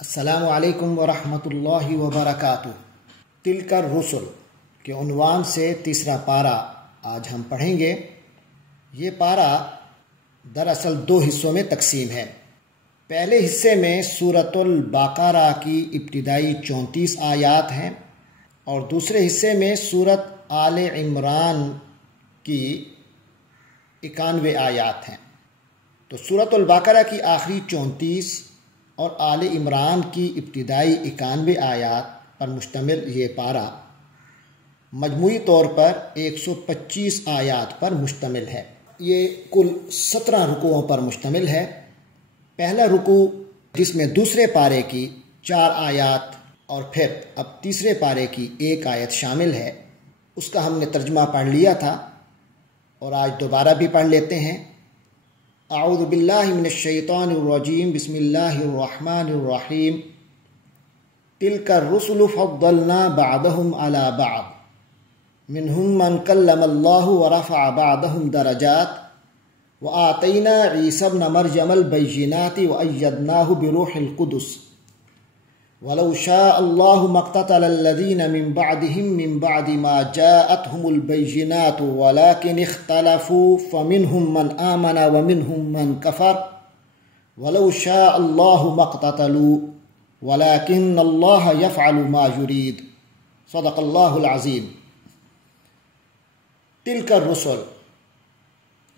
السلام علیکم ورحمۃ اللہ وبرکاتہ۔ تلک الرسل کے عنوان سے تیسرا پارہ آج ہم پڑھیں گے۔ یہ پارہ دراصل دو حصوں میں تقسیم ہے۔ پہلے حصے میں سورۃ البقرہ کی ابتدائی 34 آیات ہیں اور دوسرے حصے میں سورۃ آل عمران کی 91 آیات ہیں۔ تو سورۃ البقرہ کی آخری 34 اور آل عمران کی ابتدائی 91 آیات پر مشتمل یہ پارہ مجموعی طور پر 125 آیات پر مشتمل ہے۔ یہ کل 17 رکوعوں پر مشتمل ہے۔ پہلا رکوع جس میں دوسرے پارے کی 4 آیات اور پھر اب تیسرے پارے کی 1 آیت شامل ہے، اس کا ہم نے ترجمہ پڑھ لیا تھا اور آج دوبارہ بھی پڑھ لیتے ہیں۔ اعوذ باللہ من الشیطان الرجیم، بسم اللہ الرحمن الرحیم۔ تلک الرسل فضلنا بعضهم علی بعض منهم من کلم اللہ ورفع بعضهم درجات وآتینا عیسی ابن مریم البینات وأیدناہ بروح القدس ولو شاء الله ما اقتتل الذين من بعدهم من بعد ما جاءتهم البينات ولكن اختلفوا فمنهم من آمن ومنهم من كفر ولو شاء الله ما اقتتلوا ولكن الله يفعل ما يريد صدق الله العظيم۔ تلك الرسل،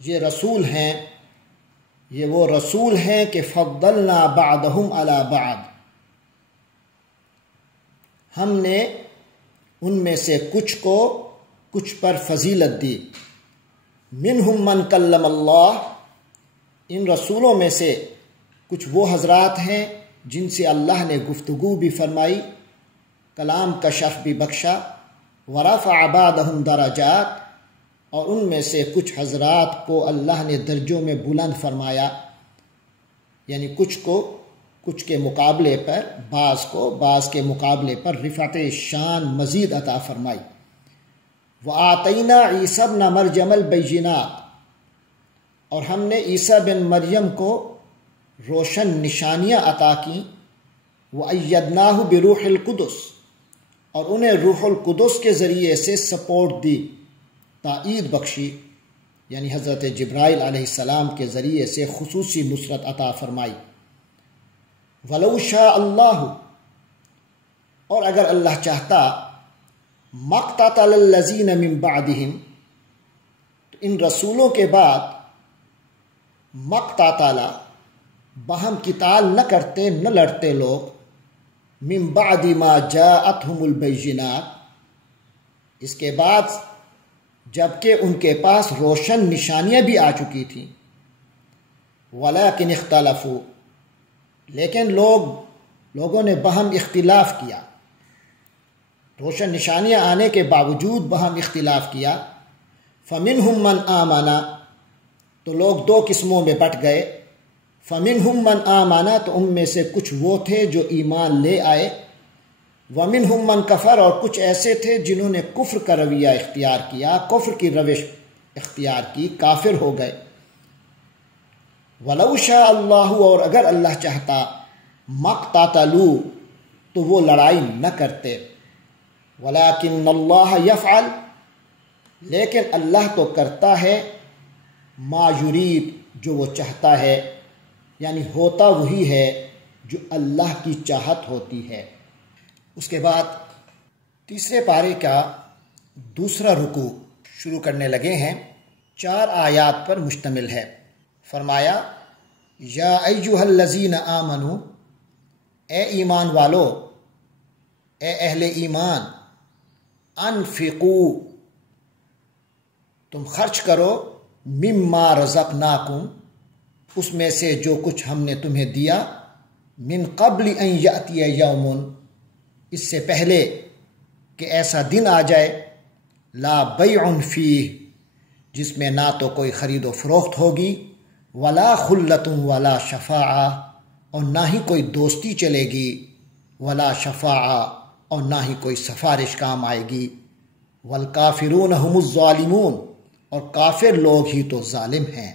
یہ رسول ہیں، یہ وہ رسول ہیں کہ فضلنا بعضهم على بعض، ہم نے ان میں سے کچھ کو کچھ پر فضیلت دی۔ منہم من کلم اللہ، ان رسولوں میں سے کچھ وہ حضرات ہیں جن سے اللہ نے گفتگو بھی فرمائی، کلام کا شرف بھی بخشا۔ ورفع بعضهم درجات، اور ان میں سے کچھ حضرات کو اللہ نے درجوں میں بلند فرمایا، یعنی کچھ کو کچھ کے مقابلے پر، بعض کو بعض کے مقابلے پر رفعت شان مزید عطا فرمائی۔ وآتینا عیسی ابن مریم البینات، اور ہم نے عیسی بن مریم کو روشن نشانیاں عطا کیں۔ وأیدناہ بروح القدس، اور انہیں روح القدس کے ذریعے سے سپورٹ دی، تائید بخشی، یعنی حضرت جبرائیل علیہ السلام کے ذریعے سے خصوصی نصرت عطا فرمائی۔ ولو شاء اللہ، اور اگر اللہ چاہتا، ما اقتتل الذین من بعدہم، تو ان رسولوں کے بعد ما اقتتل، باہم قتال نہ کرتے، نہ لڑتے لوگ، من بعد ما جاءتہم البینات، اس کے بعد جبکہ ان کے پاس روشن نشانیاں بھی آ چکی تھیں۔ ولیکن اختلفوا، لیکن لوگوں نے باہم اختلاف کیا، روشن نشانیاں آنے کے باوجود باہم اختلاف کیا۔ فمنہم من آمن، تو لوگ دو قسموں میں بٹ گئے۔ فمنہم من آمن، تو ان میں سے کچھ وہ تھے جو ایمان لے آئے۔ ومنہم من کفر، اور کچھ ایسے تھے جنہوں نے کفر کا رویہ اختیار کیا، کفر کی روش اختیار کی، کافر ہو گئے۔ ولو شاء اللہ، اور اگر اللہ چاہتا، ما اقتتلوا، تو وہ لڑائی نہ کرتے۔ ولکن اللہ یفعل، لیکن اللہ تو کرتا ہے، ما یرید، جو وہ چاہتا ہے، یعنی ہوتا وہی ہے جو اللہ کی چاہت ہوتی ہے۔ اس کے بعد تیسرے پارے کا دوسرا رکوع شروع کرنے لگے ہیں، 4 آیات پر مشتمل ہے۔ فرمایا، یا ایھا الذین آمنوا، اے ایمان والو، اے اہل ایمان، انفقوا، تم خرچ کرو، مما رزقناکم، اس میں سے جو کچھ ہم نے تمہیں دیا، من قبل ان یأتی یوم، اس سے پہلے کہ ایسا دن آ جائے، لا بیع فیہ، جس میں نہ تو کوئی خرید و فروخت ہوگی، ولا خلۃ ولا شفاعہ، اور نہ ہی کوئی دوستی چلے گی، ولا شفاعہ، اور نہ ہی کوئی سفارش کام آئے گی، والکافرون هم الظالمون، اور کافر لوگ ہی تو ظالم ہیں۔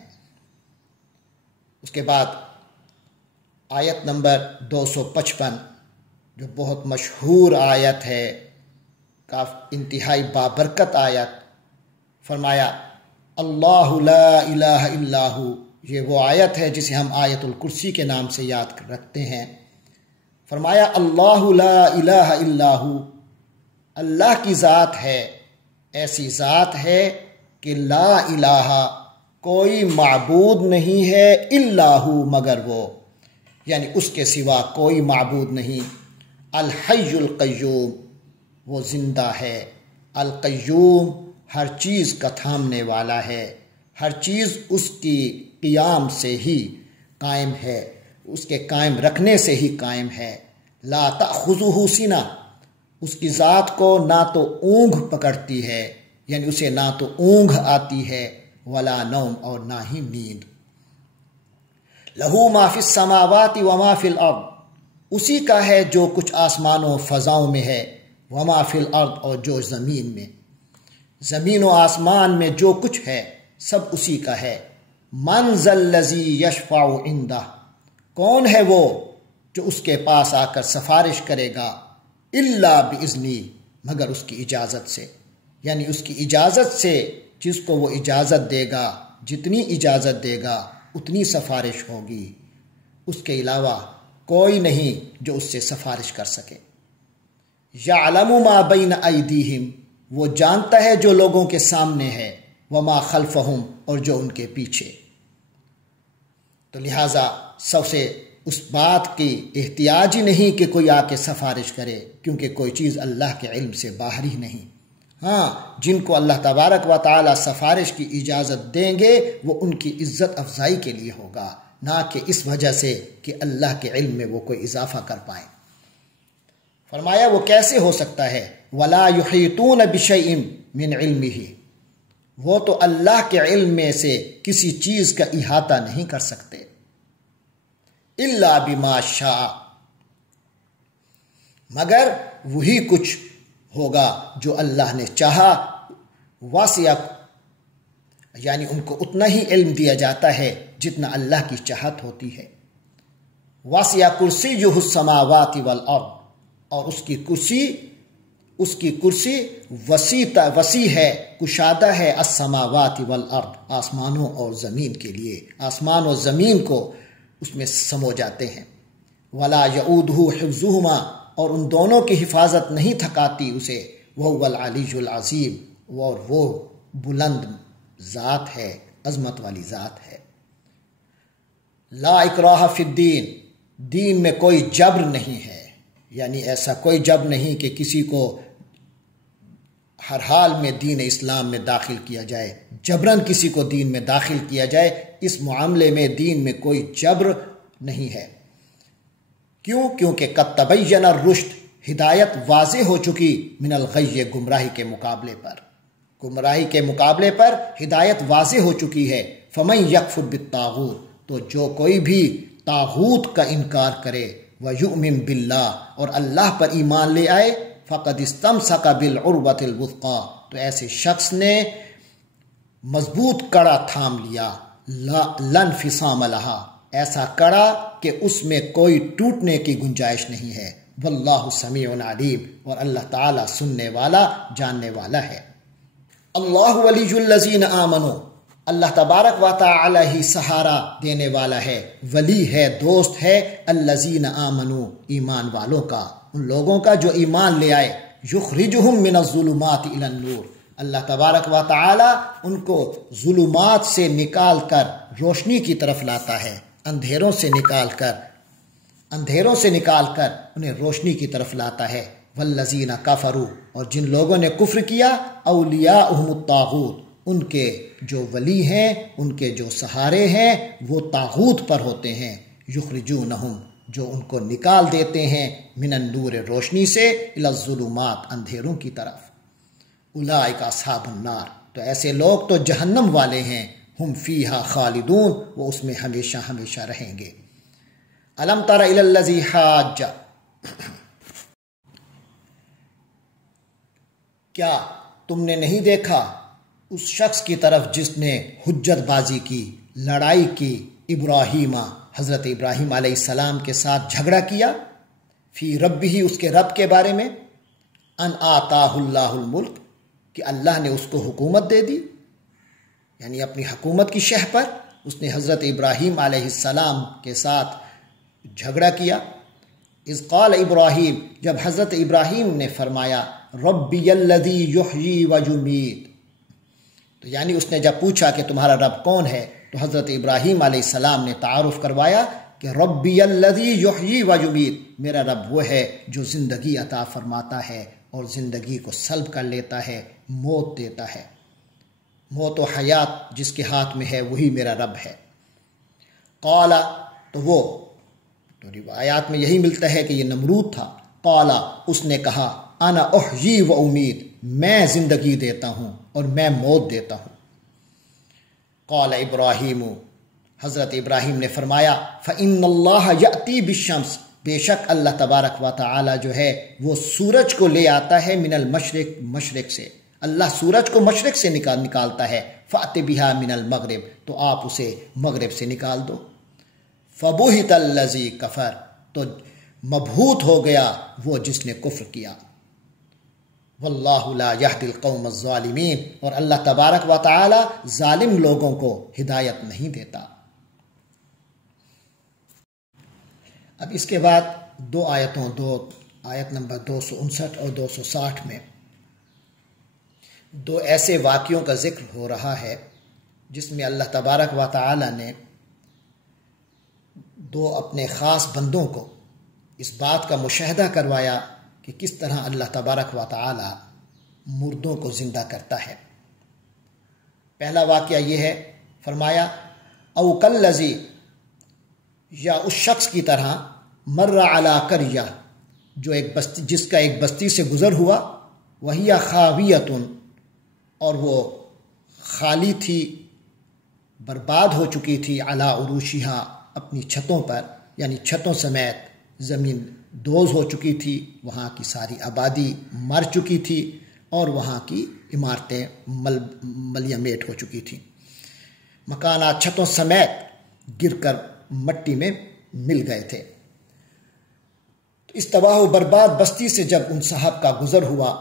اس کے بعد آیت نمبر 255 جو بہت مشہور آیت ہے، انتہائی بابرکت آیت، فرمایا اللہ لا الہ الا ہو۔ یہ وہ آیت ہے جسے ہم آیت الکرسی کے نام سے یاد رکھتے ہیں۔ فرمایا اللہ لا الہ الا ہو، اللہ کی ذات ہے، ایسی ذات ہے کہ لا الہ، کوئی معبود نہیں ہے، الا ہو، مگر وہ، یعنی اس کے سوا کوئی معبود نہیں۔ الحی القیوم، وہ زندہ ہے، القیوم، ہر چیز کا تھامنے والا ہے، ہر چیز اس کی قیام سے ہی قائم ہے، اس کے قائم رکھنے سے ہی قائم ہے۔ لا تأخذہ سنہ، اس کی ذات کو نہ تو اونگھ پکڑتی ہے، یعنی اسے نہ تو اونگھ آتی ہے، ولا نوم، اور نہ ہی نیند۔ لہو ما فی السماوات وما فی الارض، اسی کا ہے جو کچھ آسمانوں و فضاؤں میں ہے، وما فی الارض، اور جو زمین میں، زمین و آسمان میں جو کچھ ہے سب اسی کا ہے۔ من ذا الذی یشفع عندہ، کون ہے وہ جو اس کے پاس آ کر سفارش کرے گا، الا باذنی، مگر اس کی اجازت سے، یعنی اس کی اجازت سے جس کو وہ اجازت دے گا، جتنی اجازت دے گا اتنی سفارش ہوگی، اس کے علاوہ کوئی نہیں جو اس سے سفارش کر سکے۔ یعلم ما بین ایدیہم، وہ جانتا ہے جو لوگوں کے سامنے ہے، وما خلفہم، اور جو ان کے پیچھے۔ تو لہٰذا سب سے اس بات کی احتیاج ہی نہیں کہ کوئی آ کے سفارش کرے، کیونکہ کوئی چیز اللہ کے علم سے باہر ہی نہیں۔ ہاں، جن کو اللہ تبارک و تعالی سفارش کی اجازت دیں گے وہ ان کی عزت افزائی کے لیے ہوگا، نہ کہ اس وجہ سے کہ اللہ کے علم میں وہ کوئی اضافہ کر پائیں۔ فرمایا وہ کیسے ہو سکتا ہے؟ وَلَا يُحِيطُونَ بِشَيْءٍ مِّنْ عِلْمِهِ، وہ تو اللہ کے علم میں سے کسی چیز کا احاطہ نہیں کر سکتے، الا بما شاء، مگر وہی کچھ ہوگا جو اللہ نے چاہا۔ واسع، یعنی ان کو اتنا ہی علم دیا جاتا ہے جتنا اللہ کی چاہت ہوتی ہے۔ واسع کرسیہ السماوات والارض، اور اس کی کرسی وسیع ہے، کشادہ ہے، السماوات والارض، آسمانوں اور زمین کے لیے، آسمان اور زمین کو اس میں سمو جاتے ہیں۔ ولا یعودہ حفظہما، اور ان دونوں کی حفاظت نہیں تھکاتی اسے، وہو العلی العظیم، اور وہ بلند ذات ہے، عظمت والی ذات ہے۔ لا اکراہ فی الدین، دین میں کوئی جبر نہیں ہے، یعنی ایسا کوئی جبر نہیں کہ کسی کو ہر حال میں دین اسلام میں داخل کیا جائے، جبراً کسی کو دین میں داخل کیا جائے، اس معاملے میں دین میں کوئی جبر نہیں ہے۔ کیوں؟ کیونکہ قد تبین الرشد، ہدایت واضح ہو چکی، من الغی، گمراہی کے مقابلے پر، گمراہی کے مقابلے پر ہدایت واضح ہو چکی ہے۔ فمن یکفر بالطاغوت، تو جو کوئی بھی طاغوت کا انکار کرے، ویؤمن باللہ، اور اللہ پر ایمان لے آئے، فقد استمسک بالعروۃ الوثقی، تو ایسے شخص نے مضبوط کڑا تھام لیا، لا انفصام لہا، ایسا کڑا کہ اس میں کوئی ٹوٹنے کی گنجائش نہیں ہے۔ واللہ سمیع علیم، اور اللہ تعالیٰ سننے والا، جاننے والا ہے۔ اللہ ولی الذین آمنوا، اللہ تبارک و تعالی ہی سہارا دینے والا ہے، ولی ہے، دوست ہے، الذین آمنوا، ایمان والوں کا، ان لوگوں کا جو ایمان لے آئے، یخرجہم من الظلمات الی النور، اللہ تبارک و تعالی ان کو ظلمات سے نکال کر روشنی کی طرف لاتا ہے، اندھیروں سے نکال کر انہیں روشنی کی طرف لاتا ہے۔ والذین کفروا، اور جن لوگوں نے کفر کیا، اولیاءہم الطاغوت، ان کے جو ولی ہیں، ان کے جو سہارے ہیں، وہ طاغوت پر ہوتے ہیں، یخرجونہم، جو ان کو نکال دیتے ہیں، من النور، روشنی سے، الی الظلمات، اندھیروں کی طرف۔ اولئک اصحاب النار، تو ایسے لوگ تو جہنم والے ہیں، ہم فیہا خالدون، وہ اس میں ہمیشہ ہمیشہ رہیں گے۔ الم تر الی الذی حاج، کیا تم نے نہیں دیکھا اس شخص کی طرف جس نے حجت بازی کی، لڑائی کی، ابراہیم، حضرت ابراہیم علیہ السلام کے ساتھ جھگڑا کیا، فی ربہ، اس کے رب کے بارے میں، ان آتاہ اللہ الملک، کہ اللہ نے اس کو حکومت دے دی، یعنی اپنی حکومت کی شہ پر اس نے حضرت ابراہیم علیہ السلام کے ساتھ جھگڑا کیا۔ اذ قال ابراہیم، جب حضرت ابراہیم نے فرمایا ربی الذی یحیی و یمیت، تو یعنی اس نے جب پوچھا کہ تمہارا رب کون ہے، تو حضرت ابراہیم علیہ السلام نے تعارف کروایا کہ ربی الذی یحیی و یمیت، میرا رب وہ ہے جو زندگی عطا فرماتا ہے اور زندگی کو سلب کر لیتا ہے، موت دیتا ہے، موت و حیات جس کے ہاتھ میں ہے وہی میرا رب ہے۔ قال، تو روایات میں یہی ملتا ہے کہ یہ نمرود تھا۔ قال، اس نے کہا انا احیی و امید، میں زندگی دیتا ہوں اور میں موت دیتا ہوں۔ قال ابراہیم، حضرت ابراہیم نے فرمایا فإن اللہ یأتی بالشمس، بے شک اللہ تبارک و تعالی جو ہے وہ سورج کو لے آتا ہے، من المشرق، مشرق سے، اللہ سورج کو مشرق سے نکالتا ہے، فأت بہا من المغرب، تو آپ اسے مغرب سے نکال دو۔ فبہت الذی کفر، تو مبہوت ہو گیا وہ جس نے کفر کیا۔ واللہ لا یہدی القوم الظالمین، اور اللہ تبارک و تعالی ظالم لوگوں کو ہدایت نہیں دیتا۔ اب اس کے بعد آیت نمبر 259 اور 260 میں دو ایسے واقعوں کا ذکر ہو رہا ہے جس میں اللہ تبارک و تعالی نے دو اپنے خاص بندوں کو اس بات کا مشاہدہ کروایا کہ کس طرح اللہ تبارک و تعالی مردوں کو زندہ کرتا ہے۔ پہلا واقعہ یہ ہے، فرمایا او کالذی، یا اس شخص کی طرح، مر علی قریہ، جو ایک بستی، جس کا ایک بستی سے گزر ہوا، وہی خاویۃ، اور وہ خالی تھی، برباد ہو چکی تھی، علی عروشہا، اپنی چھتوں پر، یعنی چھتوں سمیت زمین دوز ہو چکی تھی، وہاں کی ساری آبادی مر چکی تھی اور وہاں کی عمارتیں ملیہ میٹ ہو چکی تھیں، مکانات چھتوں سمیت گر کر مٹی میں مل گئے تھے۔ اس تباہ و برباد بستی سے جب ان صاحب کا گزر ہوا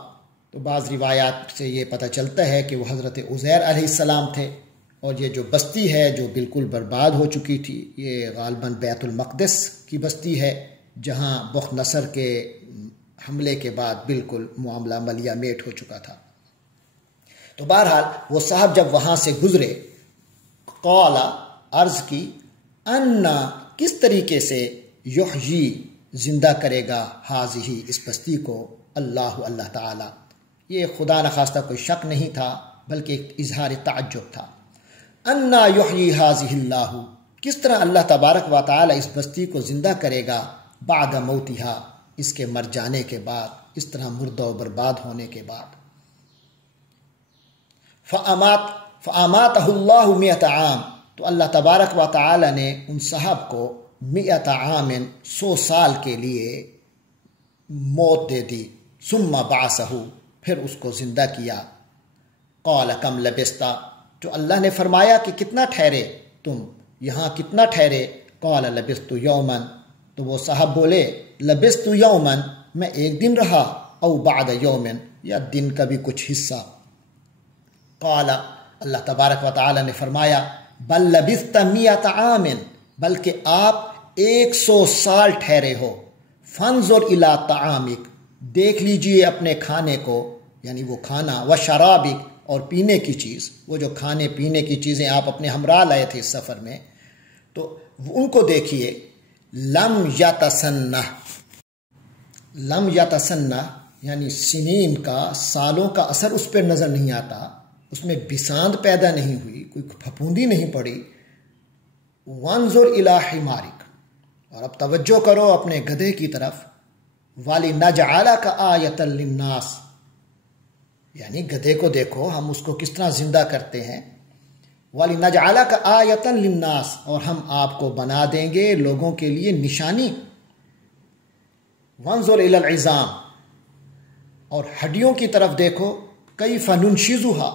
تو بعض روایات سے یہ پتہ چلتا ہے کہ وہ حضرت عزیر علیہ السلام تھے، اور یہ جو بستی ہے جو بالکل برباد ہو چکی تھی، یہ غالباً بیت المقدس کی بستی ہے، جہاں بخت نصر کے حملے کے بعد بالکل معاملہ ملیہ میٹ ہو چکا تھا۔ تو بہرحال وہ صاحب جب وہاں سے گزرے، قال، عرض کی، انا، کس طریقے سے، یحیی، زندہ کرے گا، حاضی، اس بستی کو، اللہ تعالی۔ یہ خدا نخواستہ کوئی شک نہیں تھا بلکہ ایک اظہار تعجب تھا۔ انا یحیی حاضی اللہ، کس طرح اللہ تبارک و تعالی اس بستی کو زندہ کرے گا، بعد موتہا، اس کے مر جانے کے بعد، اس طرح مردہ و برباد ہونے کے بعد۔ فاماتہ اللہ 100 عام، تو اللہ تبارک و تعالی نے ان صاحب کو 100 عام، 100 سال کے لیے موت دے دی، ثم بعثہ، پھر اس کو زندہ کیا۔ قال کم لبثت، تو اللہ نے فرمایا کہ کتنا ٹھہرے تم یہاں، کتنا ٹھہرے؟ قال لبثت یوما، تو وہ صاحب بولے لبثت یوما، میں ایک دن رہا، او بعد یوم، یا دن کا بھی کچھ حصہ۔ قال، اللہ تبارک و تعالی نے فرمایا بل لبثت 100 عام، بلکہ آپ 100 سال ٹھہرے ہو۔ فانظر الی طعامک، دیکھ لیجئے اپنے کھانے کو، یعنی وہ کھانا، و شرابک، اور پینے کی چیز، وہ جو کھانے پینے کی چیزیں آپ اپنے ہمراہ لائے تھے اس سفر میں، تو ان کو دیکھیے۔ لم یتسنہ، لم یتسنہ یعنی سنین کا، سالوں کا اثر اس پر نظر نہیں آتا، اس میں بساند پیدا نہیں ہوئی، کوئی پھپھوندی نہیں پڑی۔ وانظر الی حمارک، اور اب توجہ کرو اپنے گدھے کی طرف۔ وَلِنَجْعَلَكَ آیَةً لِلنَّاسِ، یعنی گدھے کو دیکھو ہم اس کو کس طرح زندہ کرتے ہیں۔ وَلِنَجْعَلَكَ آیَةً لِلنَّاسِ، اور ہم آپ کو بنا دیں گے لوگوں کے لیے نشانی۔ وَانظُرْ إِلَى الْعِظَامِ، اور ہڈیوں کی طرف دیکھو، کیف ننشزها،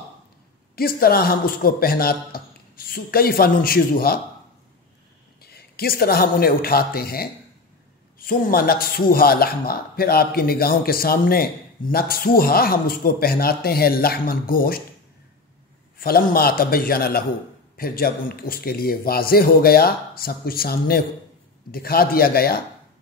کس طرح ہم اس کو کیف ننشزها، کس طرح ہم انہیں اٹھاتے ہیں. ثم نکسوہا لحما، پھر آپ کی نگاہوں کے سامنے نکسوہا ہم اس کو پہناتے ہیں لحمن گوشت. فلما تبین لہ، پھر جب اس کے لیے واضح ہو گیا، سب کچھ سامنے دکھا دیا گیا.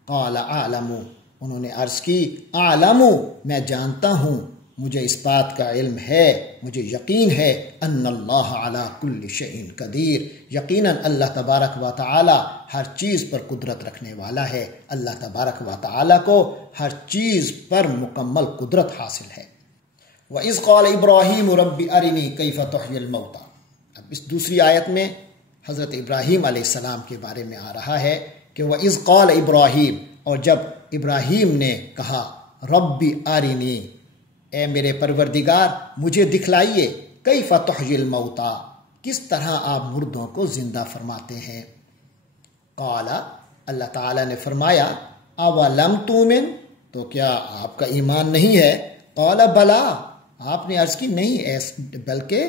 قال اعلم، انہوں نے عرض کی اعلم، میں جانتا ہوں، مجھے اس بات کا علم ہے، مجھے یقین ہے، ان اللہ علی کل شیء قدیر، یقیناً اللہ تبارک و تعالی ہر چیز پر قدرت رکھنے والا ہے. اللہ تبارک و تعالی کو ہر چیز پر مکمل قدرت حاصل ہے. وَإِذْ قَالَ إِبْرَاهِيمُ رَبِّ أَرِنِي كَيْفَ تُحْيِي الْمَوْتَى. اب اس دوسری آیت میں حضرت ابراہیم علیہ السلام کے بارے میں آ رہا ہے کہ وَإِذْ قَالَ إِبْرَاهِيمُ، اور جب ابراہیم نے کہا رَبِّ أَرِنِي، اے میرے پروردگار مجھے دکھلائیے، کیف تحیی الموتى، کس طرح آپ مردوں کو زندہ فرماتے ہیں. قال، اللہ تعالیٰ نے فرمایا اولم تؤمن، تو کیا آپ کا ایمان نہیں ہے. قال بلا، آپ نے عرض کی نہیں، بلکہ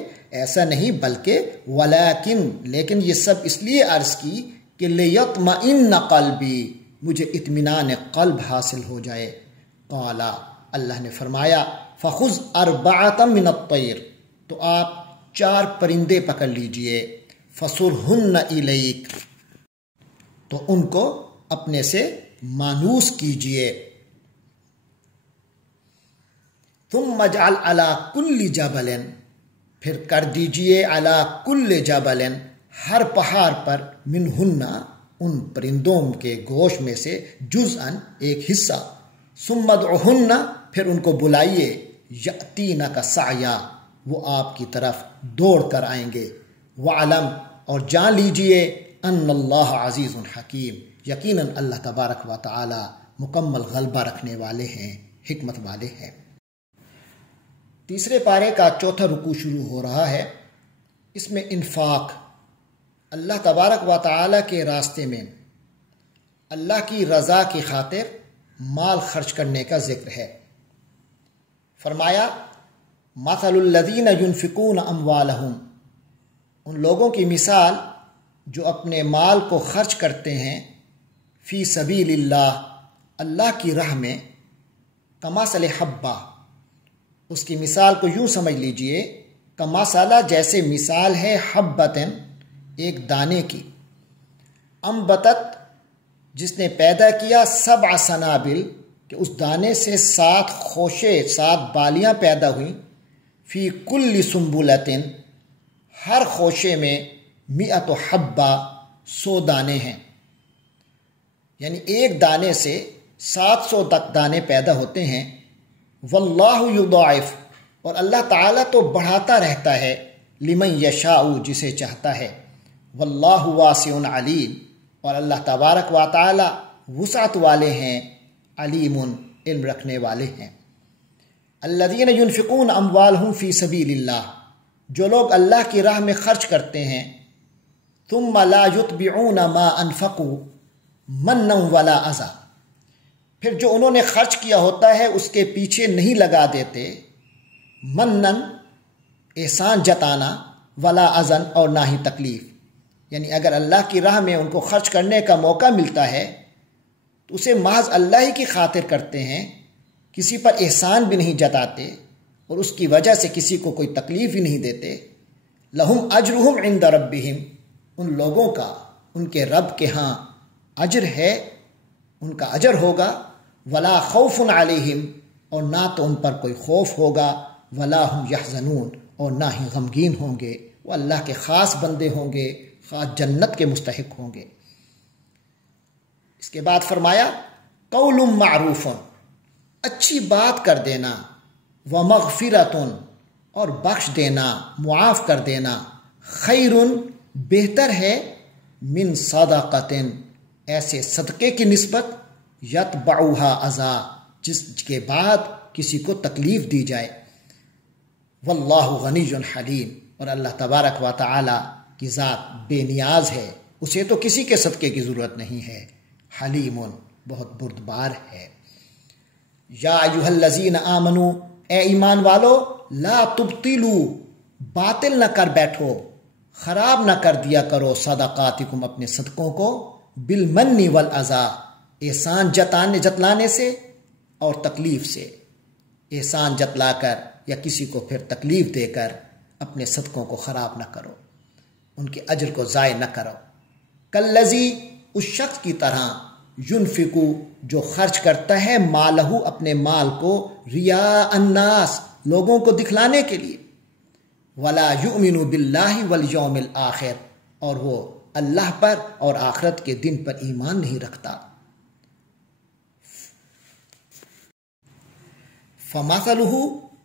ایسا نہیں، بلکہ ولیکن، لیکن یہ سب اس لیے عرض کی کہ لیطمئن قلبی، مجھے اطمینان قلب حاصل ہو جائے. قال، اللہ نے فرمایا فخذ اربعۃ من الطیر، تو آپ 4 پرندے پکڑ لیجئے. فصرہن الیک، تو ان کو اپنے سے مانوس کیجئے. ثم اجعل علی کل جبل، پھر کر دیجئے علی کل جبل، ہر پہاڑ پر، منہن، ان پرندوں کے گوشت میں سے، جزءاً، ایک حصہ. ثم ادعہن، پھر ان کو بلائیے، یأتینک سعیا، وہ آپ کی طرف دوڑ کر آئیں گے. وعلم، اور جان لیجئے، ان اللہ عزیز حکیم، یقیناً اللہ تبارک و تعالی مکمل غلبہ رکھنے والے ہیں، حکمت والے ہیں. تیسرے پارے کا 4تھا رکوع شروع ہو رہا ہے. اس میں انفاق، اللہ تبارک و تعالی کے راستے میں اللہ کی رضا کی خاطر مال خرچ کرنے کا ذکر ہے. فرمایا مثل الذین ينفقون اموالهم، ان لوگوں کی مثال جو اپنے مال کو خرچ کرتے ہیں، فی سبیل اللہ، اللہ کی راہ میں، کمثل حبہ، اس کی مثال کو یوں سمجھ لیجئے، کمثل، جیسے مثال ہے، حبتن، ایک دانے کی، انبتت، جس نے پیدا کیا، 7 سنابل، کہ اس دانے سے 7 خوشے، 7 بالیاں پیدا ہوئیں، فی کل سنبلتن، ہر خوشے میں، 100 حبہ، 100 دانے ہیں. یعنی ایک دانے سے 700 تک دانے پیدا ہوتے ہیں. واللہ یضاعف، اور اللہ تعالیٰ تو بڑھاتا رہتا ہے، لمن یشاء، جسے چاہتا ہے. واللہ واسع علیم، اور اللہ تبارک و تعالی وسعت والے ہیں، علیم، علم رکھنے والے ہیں. الذین ينفقون اموالهم فی سبیل اللہ، جو لوگ اللہ کی راہ میں خرچ کرتے ہیں، ثم لا یتبعون ما انفقوا منا ولا اذى، پھر جو انہوں نے خرچ کیا ہوتا ہے اس کے پیچھے نہیں لگا دیتے، منن، احسان جتانا، ولا اذن، اور نہ ہی تکلیف. یعنی اگر اللہ کی راہ میں ان کو خرچ کرنے کا موقع ملتا ہے تو اسے محض اللہ ہی کی خاطر کرتے ہیں، کسی پر احسان بھی نہیں جتاتے، اور اس کی وجہ سے کسی کو کوئی تکلیف ہی نہیں دیتے. لہم اجرہم عند ربہم، ان لوگوں کا ان کے رب کے ہاں اجر ہے، ان کا اجر ہوگا. ولا خوف علیہم، اور نہ تو ان پر کوئی خوف ہوگا، ولا ہم یحزنون، اور نہ ہی غمگین ہوں گے. وہ اللہ کے خاص بندے ہوں گے، خاص جنت کے مستحق ہوں گے. اس کے بعد فرمایا قول معروف، اچھی بات کر دینا، ومغفرۃ، اور بخش دینا، معاف کر دینا، خیر، بہتر ہے، من صدقۃ، ایسے صدقے کی نسبت، یتبعها اذی، جس کے بعد کسی کو تکلیف دی جائے. واللہ غنی حلیم، اور اللہ تبارک و تعالی کی ذات بے نیاز ہے، اسے تو کسی کے صدقے کی ضرورت نہیں ہے. حلیم، بہت بردبار ہے. یا ایھا الذین آمنو، اے ایمان والو، لا تبطلوا، باطل نہ کر بیٹھو، خراب نہ کر دیا کرو، صدقاتکم، اپنے صدقوں کو، بالمن والاذی، احسان جتلانے سے اور تکلیف سے۔ احسان جتلا کر یا کسی کو پھر تکلیف دے کر اپنے صدقوں کو خراب نہ کرو، ان کے اجر کو ضائع نہ کرو۔ کالذی، اس شخص کی طرح، ینفقو، جو خرچ کرتا ہے، مالہ، اپنے مال کو، ریا الناس، لوگوں کو دکھلانے کے لیے، ولا یؤمن باللہ والیوم الآخر، اور وہ اللہ پر اور آخرت کے دن پر ایمان نہیں رکھتا۔ فمثلہ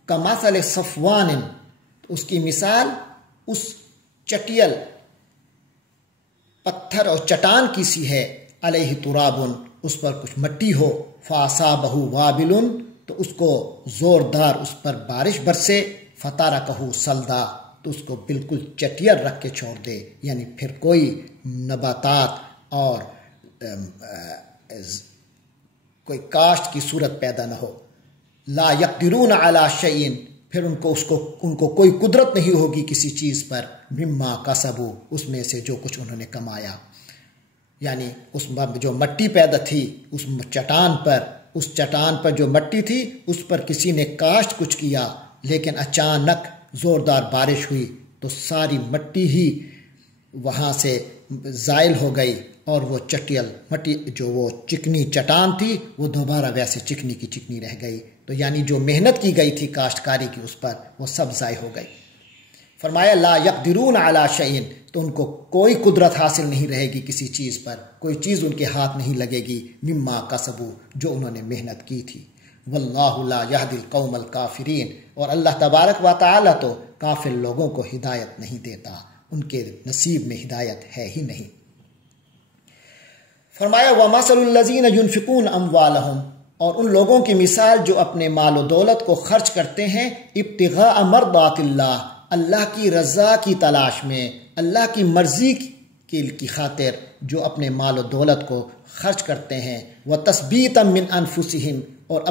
کمثل صفوان، اس کی مثال اس چٹیل پتھر اور چٹان کی سی ہے، علیہ تراب، اس پر کچھ مٹی ہو، فاصابہ وابل، تو اس کو زوردار اس پر بارش برسے، فترکہ صلدا، تو اس کو بالکل چٹیل رکھ کے چھوڑ دے، یعنی پھر کوئی نباتات اور کوئی کاشت کی صورت پیدا نہ ہو۔ لا یقدرون علی شیء، پھر ان کو کوئی قدرت نہیں ہوگی کسی چیز پر، مما کسبوا، اس میں سے جو کچھ انہوں نے کمایا۔ یعنی اس جو مٹی پیدا تھی اس چٹان پر جو مٹی تھی، اس پر کسی نے کاشت کچھ کیا، لیکن اچانک زوردار بارش ہوئی تو ساری مٹی ہی وہاں سے زائل ہو گئی، اور وہ چٹیل مٹی جو وہ چکنی چٹان تھی وہ دوبارہ ویسے چکنی کی چکنی رہ گئی۔ تو یعنی جو محنت کی گئی تھی کاشتکاری کی اس پر، وہ سب ضائع ہو گئی۔ فرمایا لا یقدرون علی شیء، تو ان کو کوئی قدرت حاصل نہیں رہے گی کسی چیز پر، کوئی چیز ان کے ہاتھ نہیں لگے گی، مما کسبوا، جو انہوں نے محنت کی تھی۔ واللہ لا یہدی القوم الکافرین، اور اللہ تبارک و تعالی تو کافر لوگوں کو ہدایت نہیں دیتا، ان کے نصیب میں ہدایت ہے ہی نہیں۔ فرمایا وَمَثَلُ الَّذِينَ يُنْفِقُونَ أَمْوَالَهُمْ، اور ان لوگوں کی مثال جو اپنے مال و دولت کو خرچ کرتے ہیں، ابتغاء مرضات اللہ، اللہ کی رضا کی تلاش میں، اللہ کی مرضی کی خاطر جو اپنے مال و دولت کو خرچ کرتے ہیں، وَتَثْبِيتًا مِّنْ أَنفُسِهِمْ، اور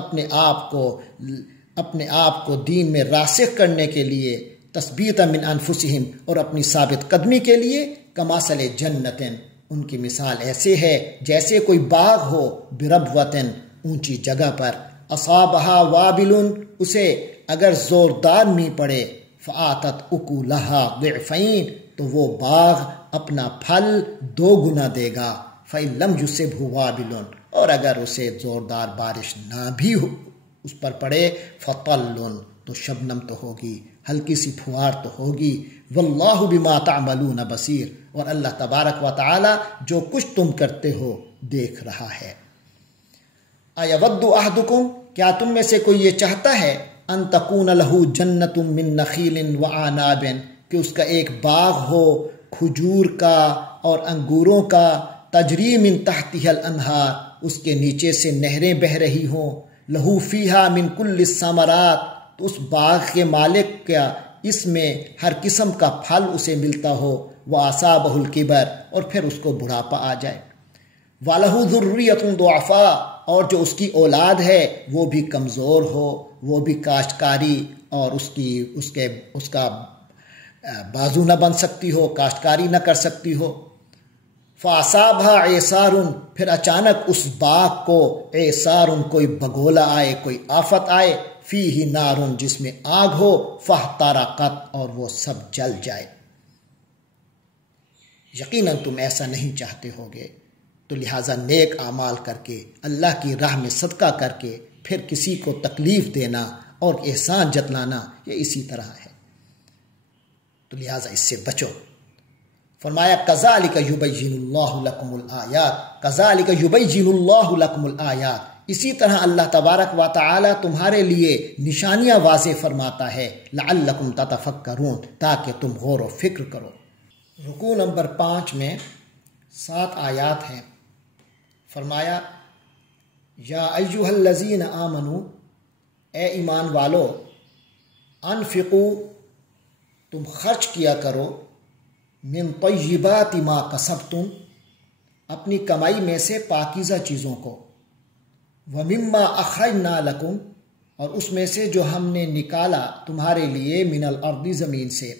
اپنے آپ کو دین میں راسخ کرنے کے لیے، تثبیتا من انفسہم، اور اپنی ثابت قدمی کے لیے، کمثل جنت، ان کی مثال ایسے ہے جیسے کوئی باغ ہو، بربوتن، اونچی جگہ پر، اصابہا وابل، اسے اگر زوردار می پڑے، فآتت اکلہا ضعفین، تو وہ باغ اپنا پھل 2 گنا دے گا، فإن لم یصبہ وابل، اور اگر اسے زوردار بارش نہ بھی ہو اس پر پڑے، فطل، تو شبنم تو ہوگی، ہلکی سی پھوار تو ہوگی، واللہ بما تعملون بصیر، اور اللہ تبارک و تعالی جو کچھ تم کرتے ہو دیکھ رہا ہے۔ ایود احدکم، کیا تم میں سے کوئی یہ چاہتا ہے، ان تکون لہ جنت من نخیل وعناب، کہ اس کا ایک باغ ہو کھجور کا اور انگوروں کا، تجری من تحتها الانہار، اس کے نیچے سے نہریں بہہ رہی ہوں، لہو فیہا من کل الثمرات، تو اس باغ کے مالک کا اس میں ہر قسم کا پھل اسے ملتا ہو، وَأَصَابَهُ الْكِبَرُ، اور پھر اس کو بڑھاپا آ جائے، وَلَهُ ذُرِّيَّةٌ ضُعَفَاءُ، اور جو اس کی اولاد ہے وہ بھی کمزور ہو، وہ بھی کاشتکاری اور اس کا بازو نہ بن سکتی ہو، کاشتکاری نہ کر سکتی ہو، فَأَصَابَهَا عِصَارٌ، پھر اچانک اس باغ کو عِصَارٌ، کوئی بگولا آئے، کوئی آفت آئے، فیہ نارٌ، جس میں آگ ہو، فاحترقت، اور وہ سب جل جائے۔ یقیناً تم ایسا نہیں چاہتے ہوگے، تو لہٰذا نیک اعمال کر کے، اللہ کی راہ میں صدقہ کر کے، پھر کسی کو تکلیف دینا اور احسان جتلانا، یہ اسی طرح ہے، تو لہٰذا اس سے بچو۔ فرمایا کذالک یبین اللہ لکم الآیات، کذالک یبین اللہ لکم الآیات، اسی طرح اللہ تبارک و تعالی تمہارے لیے نشانیاں واضح فرماتا ہے، لعلکم تتفکرون، تاکہ تم غور و فکر کرو۔ رکوع نمبر 5 میں 7 آیات ہیں۔ فرمایا یا ایھا الذین آمنوا، اے ایمان والو، انفقوا، تم خرچ کیا کرو، من طیبات ما کسبتم، اپنی کمائی میں سے پاکیزہ چیزوں کو، ومما اخرجنا لکم، اور اس میں سے جو ہم نے نکالا تمہارے لیے، من الارض، زمین سے،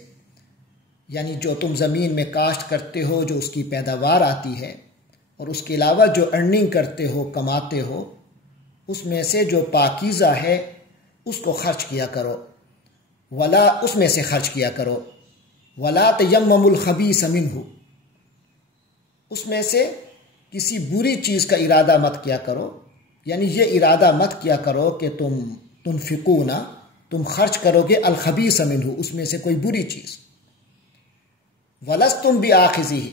یعنی جو تم زمین میں کاشت کرتے ہو، جو اس کی پیداوار آتی ہے، اور اس کے علاوہ جو ارننگ کرتے ہو، کماتے ہو، اس میں سے جو پاکیزہ ہے اس کو خرچ کیا کرو، ولا اس میں سے خرچ کیا کرو، ولا تیمموا الخبیث منہ، اس میں سے کسی بری چیز کا ارادہ مت کیا کرو، یعنی یہ ارادہ مت کیا کرو کہ تم تنفقون، تم خرچ کرو گے الخبیث منہ، اس میں سے کوئی بری چیز، ولستم بآخذہ،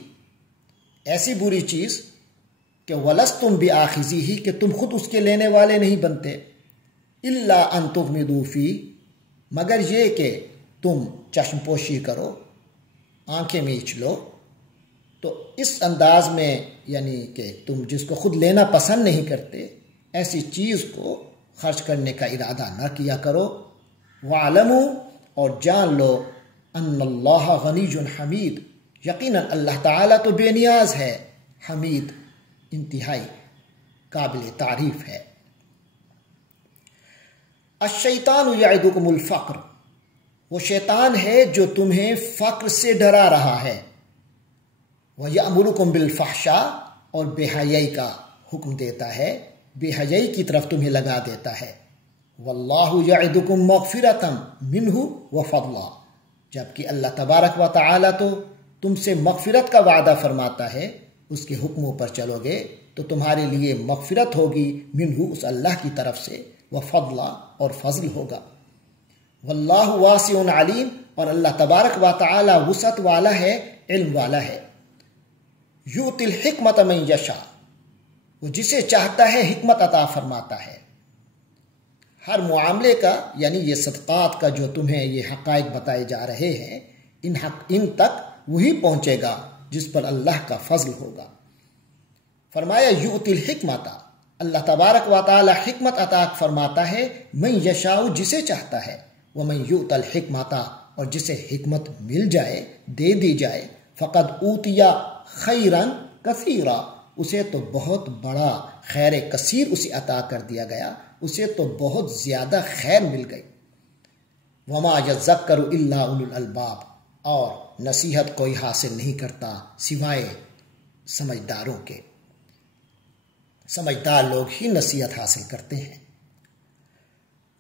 ایسی بری چیز کہ ولستم بآخذہ، کہ تم خود اس کے لینے والے نہیں بنتے، الا ان تغمضوا فیہ، مگر یہ کہ تم چشم پوشی کرو، آنکھیں میچ لو، تو اس انداز میں یعنی کہ تم جس کو خود لینا پسند نہیں کرتے ایسی چیز کو خرچ کرنے کا ارادہ نہ کیا کرو۔ وَاعْلَمُوا، اور جان لو، ان اللہ غنی حمید، یقیناً اللہ تعالیٰ تو بے نیاز ہے، حمید انتہائی قابل تعریف ہے۔ الشیطان یعدکم الفقر، وہ شیطان ہے جو تمہیں فقر سے ڈرا رہا ہے، وَيَأْمُرُكُمْ بِالْفَحْشَاءِ، اور بے حیائی کا حکم دیتا ہے، بے حیائی کی طرف تمہیں لگا دیتا ہے، وَاللَّهُ يَعِدُكُمْ مَغْفِرَةً مِّنْهُ وَفَضْلًا، جبکہ اللہ تبارک و تعالیٰ تو تم سے مغفرت کا وعدہ فرماتا ہے، اس کے حکموں پر چلو گے تو تمہارے لیے مغفرت ہوگی، منہ، اس اللہ کی طرف سے، وفضلا، اور فضل ہوگا، واللہ واسع علیم، اور اللہ تبارک و تعالی وسعت والا ہے، علم والا ہے۔ یؤتی الحکمت من یشاء، وہ جسے چاہتا ہے حکمت عطا فرماتا ہے۔ ہر معاملے کا یعنی یہ صدقات کا جو تمہیں یہ حقائق بتائے جا رہے ہیں، ان تک وہی پہنچے گا جس پر اللہ کا فضل ہوگا۔ فرمایا یؤتی الحکمت، اللہ تبارک و تعالی حکمت عطا فرماتا ہے، من یشاء، جسے چاہتا ہے، ومن یؤت الحکمت، اور جسے حکمت مل جائے، دے دی جائے، فقد اوتیا خیرا کثیرا، اسے تو بہت بڑا خیر کثیر اسے عطا کر دیا گیا، اسے تو بہت زیادہ خیر مل گئی۔ وما یذکر الا اولو الالباب، اور نصیحت کوئی حاصل نہیں کرتا سوائے سمجھداروں کے، سمجھدار لوگ ہی نصیحت حاصل کرتے ہیں۔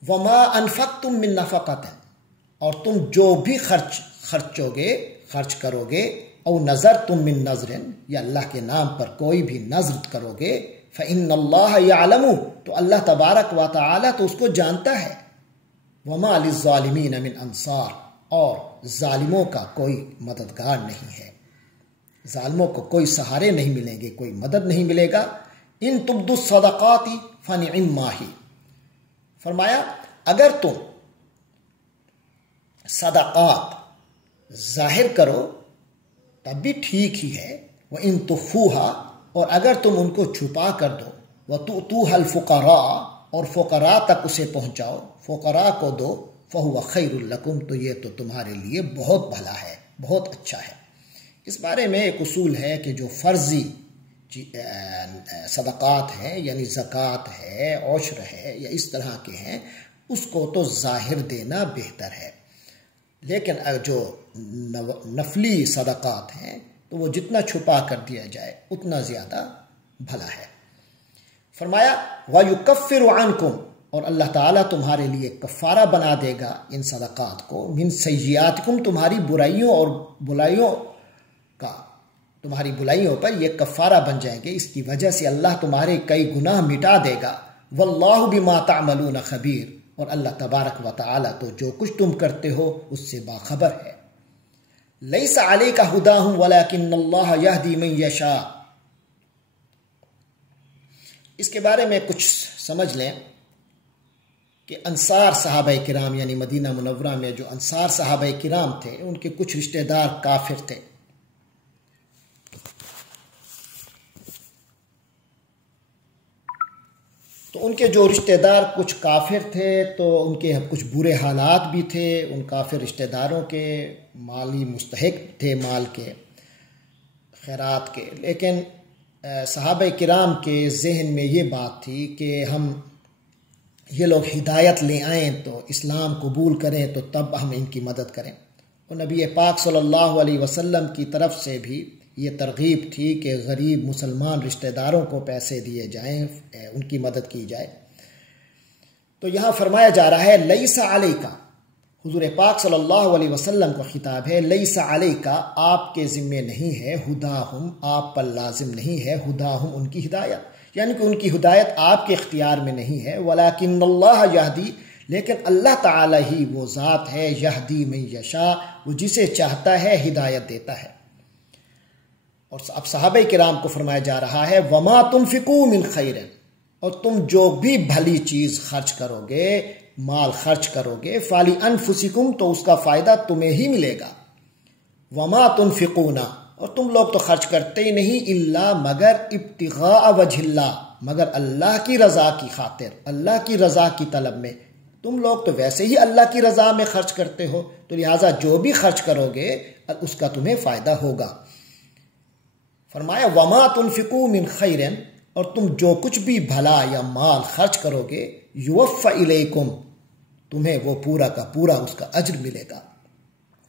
وما انفقتم من نفقۃ، اور تم جو بھی خرچ کرو گے، او نظر تم من نظر، یا اللہ کے نام پر کوئی بھی نظر کرو گے، فإن اللہ یعلم، تو اللہ تبارک و تعالی تو اس کو جانتا ہے، وما للظالمین من انصار، اور ظالموں کا کوئی مددگار نہیں ہے، ظالموں کو کوئی سہارے نہیں ملیں گے، کوئی مدد نہیں ملے گا۔ ان تبدوا الصدقات فنعما ہی، فرمایا اگر تم صدقات ظاہر کرو تب بھی ٹھیک ہی ہے، وَإِن تُخْفُوهَا، اور اگر تم ان کو چھپا کر دو، وَتُؤْتُوهَا الْفُقَرَاءَ، اور فقراء تک اسے پہنچاؤ، فقراء کو دو، فَهُوَ خَيْرٌ لَكُمْ، تو یہ تو تمہارے لیے بہت بھلا ہے، بہت اچھا ہے۔ اس بارے میں ایک اصول ہے کہ جو فرضی صدقات ہیں، یعنی زکوٰۃ ہے، عشر ہے، یا اس طرح کے ہیں، اس کو تو ظاہر دینا بہتر ہے، لیکن جو نفلی صدقات ہیں تو وہ جتنا چھپا کر دیا جائے اتنا زیادہ بھلا ہے۔ فرمایا وَيُكَفِّرُ عَنْكُمْ، اور اللہ تعالیٰ تمہارے لیے کفارہ بنا دے گا ان صدقات کو، من سیئاتکم، تمہاری برائیوں اور بلائیوں کا، تمہاری بلائیوں پر یہ کفارہ بن جائیں گے، اس کی وجہ سے اللہ تمہارے کئی گناہ مٹا دے گا۔ واللہ بما تعملون خبیر، اور اللہ تبارک و تعالی تو جو کچھ تم کرتے ہو اس سے باخبر ہے۔ لیس علیک ھداھم ولکن اللہ یہدی من یشاء، اس کے بارے میں کچھ سمجھ لیں کہ انصار صحابہ کرام، یعنی مدینہ منورہ میں جو انصار صحابہ کرام تھے، ان کے کچھ رشتہ دار کافر تھے، تو ان کے جو رشتہ دار کچھ کافر تھے تو ان کے کچھ برے حالات بھی تھے، ان کافر رشتہ داروں کے مالی مستحق تھے، مال کے، خیرات کے، لیکن صحابہ کرام کے ذہن میں یہ بات تھی کہ یہ لوگ ہدایت لے آئیں تو اسلام قبول کریں تو تب ہم ان کی مدد کریں، اور نبی پاک صلی اللہ علیہ وسلم کی طرف سے بھی یہ ترغیب تھی کہ غریب مسلمان رشتہ داروں کو پیسے دیے جائیں، ان کی مدد کی جائے۔ تو یہاں فرمایا جا رہا ہے لیس علیکا، حضور پاک صلی اللہ علیہ وسلم کو خطاب ہے، لیس علیکا، آپ کے ذمے نہیں ہے، ہداہم، آپ پر لازم نہیں ہے، ہداہم، ان کی ہدایت، یعنی کہ ان کی ہدایت آپ کے اختیار میں نہیں ہے، ولیکن اللہ یہدی، لیکن اللہ تعالی ہی وہ ذات ہے، یہدی من یشاء، وہ جسے چاہتا ہے ہدایت دیتا ہے۔ اور اب صحابہ کرام کو فرمایا جا رہا ہے وما تنفقوا من خیر، اور تم جو بھی بھلی چیز خرچ کرو گے، مال خرچ کرو گے، فالی انفسکم، تو اس کا فائدہ تمہیں ہی ملے گا، وما تنفقون، اور تم لوگ تو خرچ کرتے ہی نہیں، الا، مگر، ابتغاء وجہ اللہ، مگر اللہ کی رضا کی خاطر، اللہ کی رضا کی طلب میں، تم لوگ تو ویسے ہی اللہ کی رضا میں خرچ کرتے ہو، تو لہٰذا جو بھی خرچ کرو گے اس کا تمہیں فائدہ ہوگا۔ فرمایا وما تنفقوا من خیر، اور تم جو کچھ بھی بھلا یا مال خرچ کرو گے، یوفى الیکم، تمہیں وہ پورا کا پورا اس کا اجر ملے گا،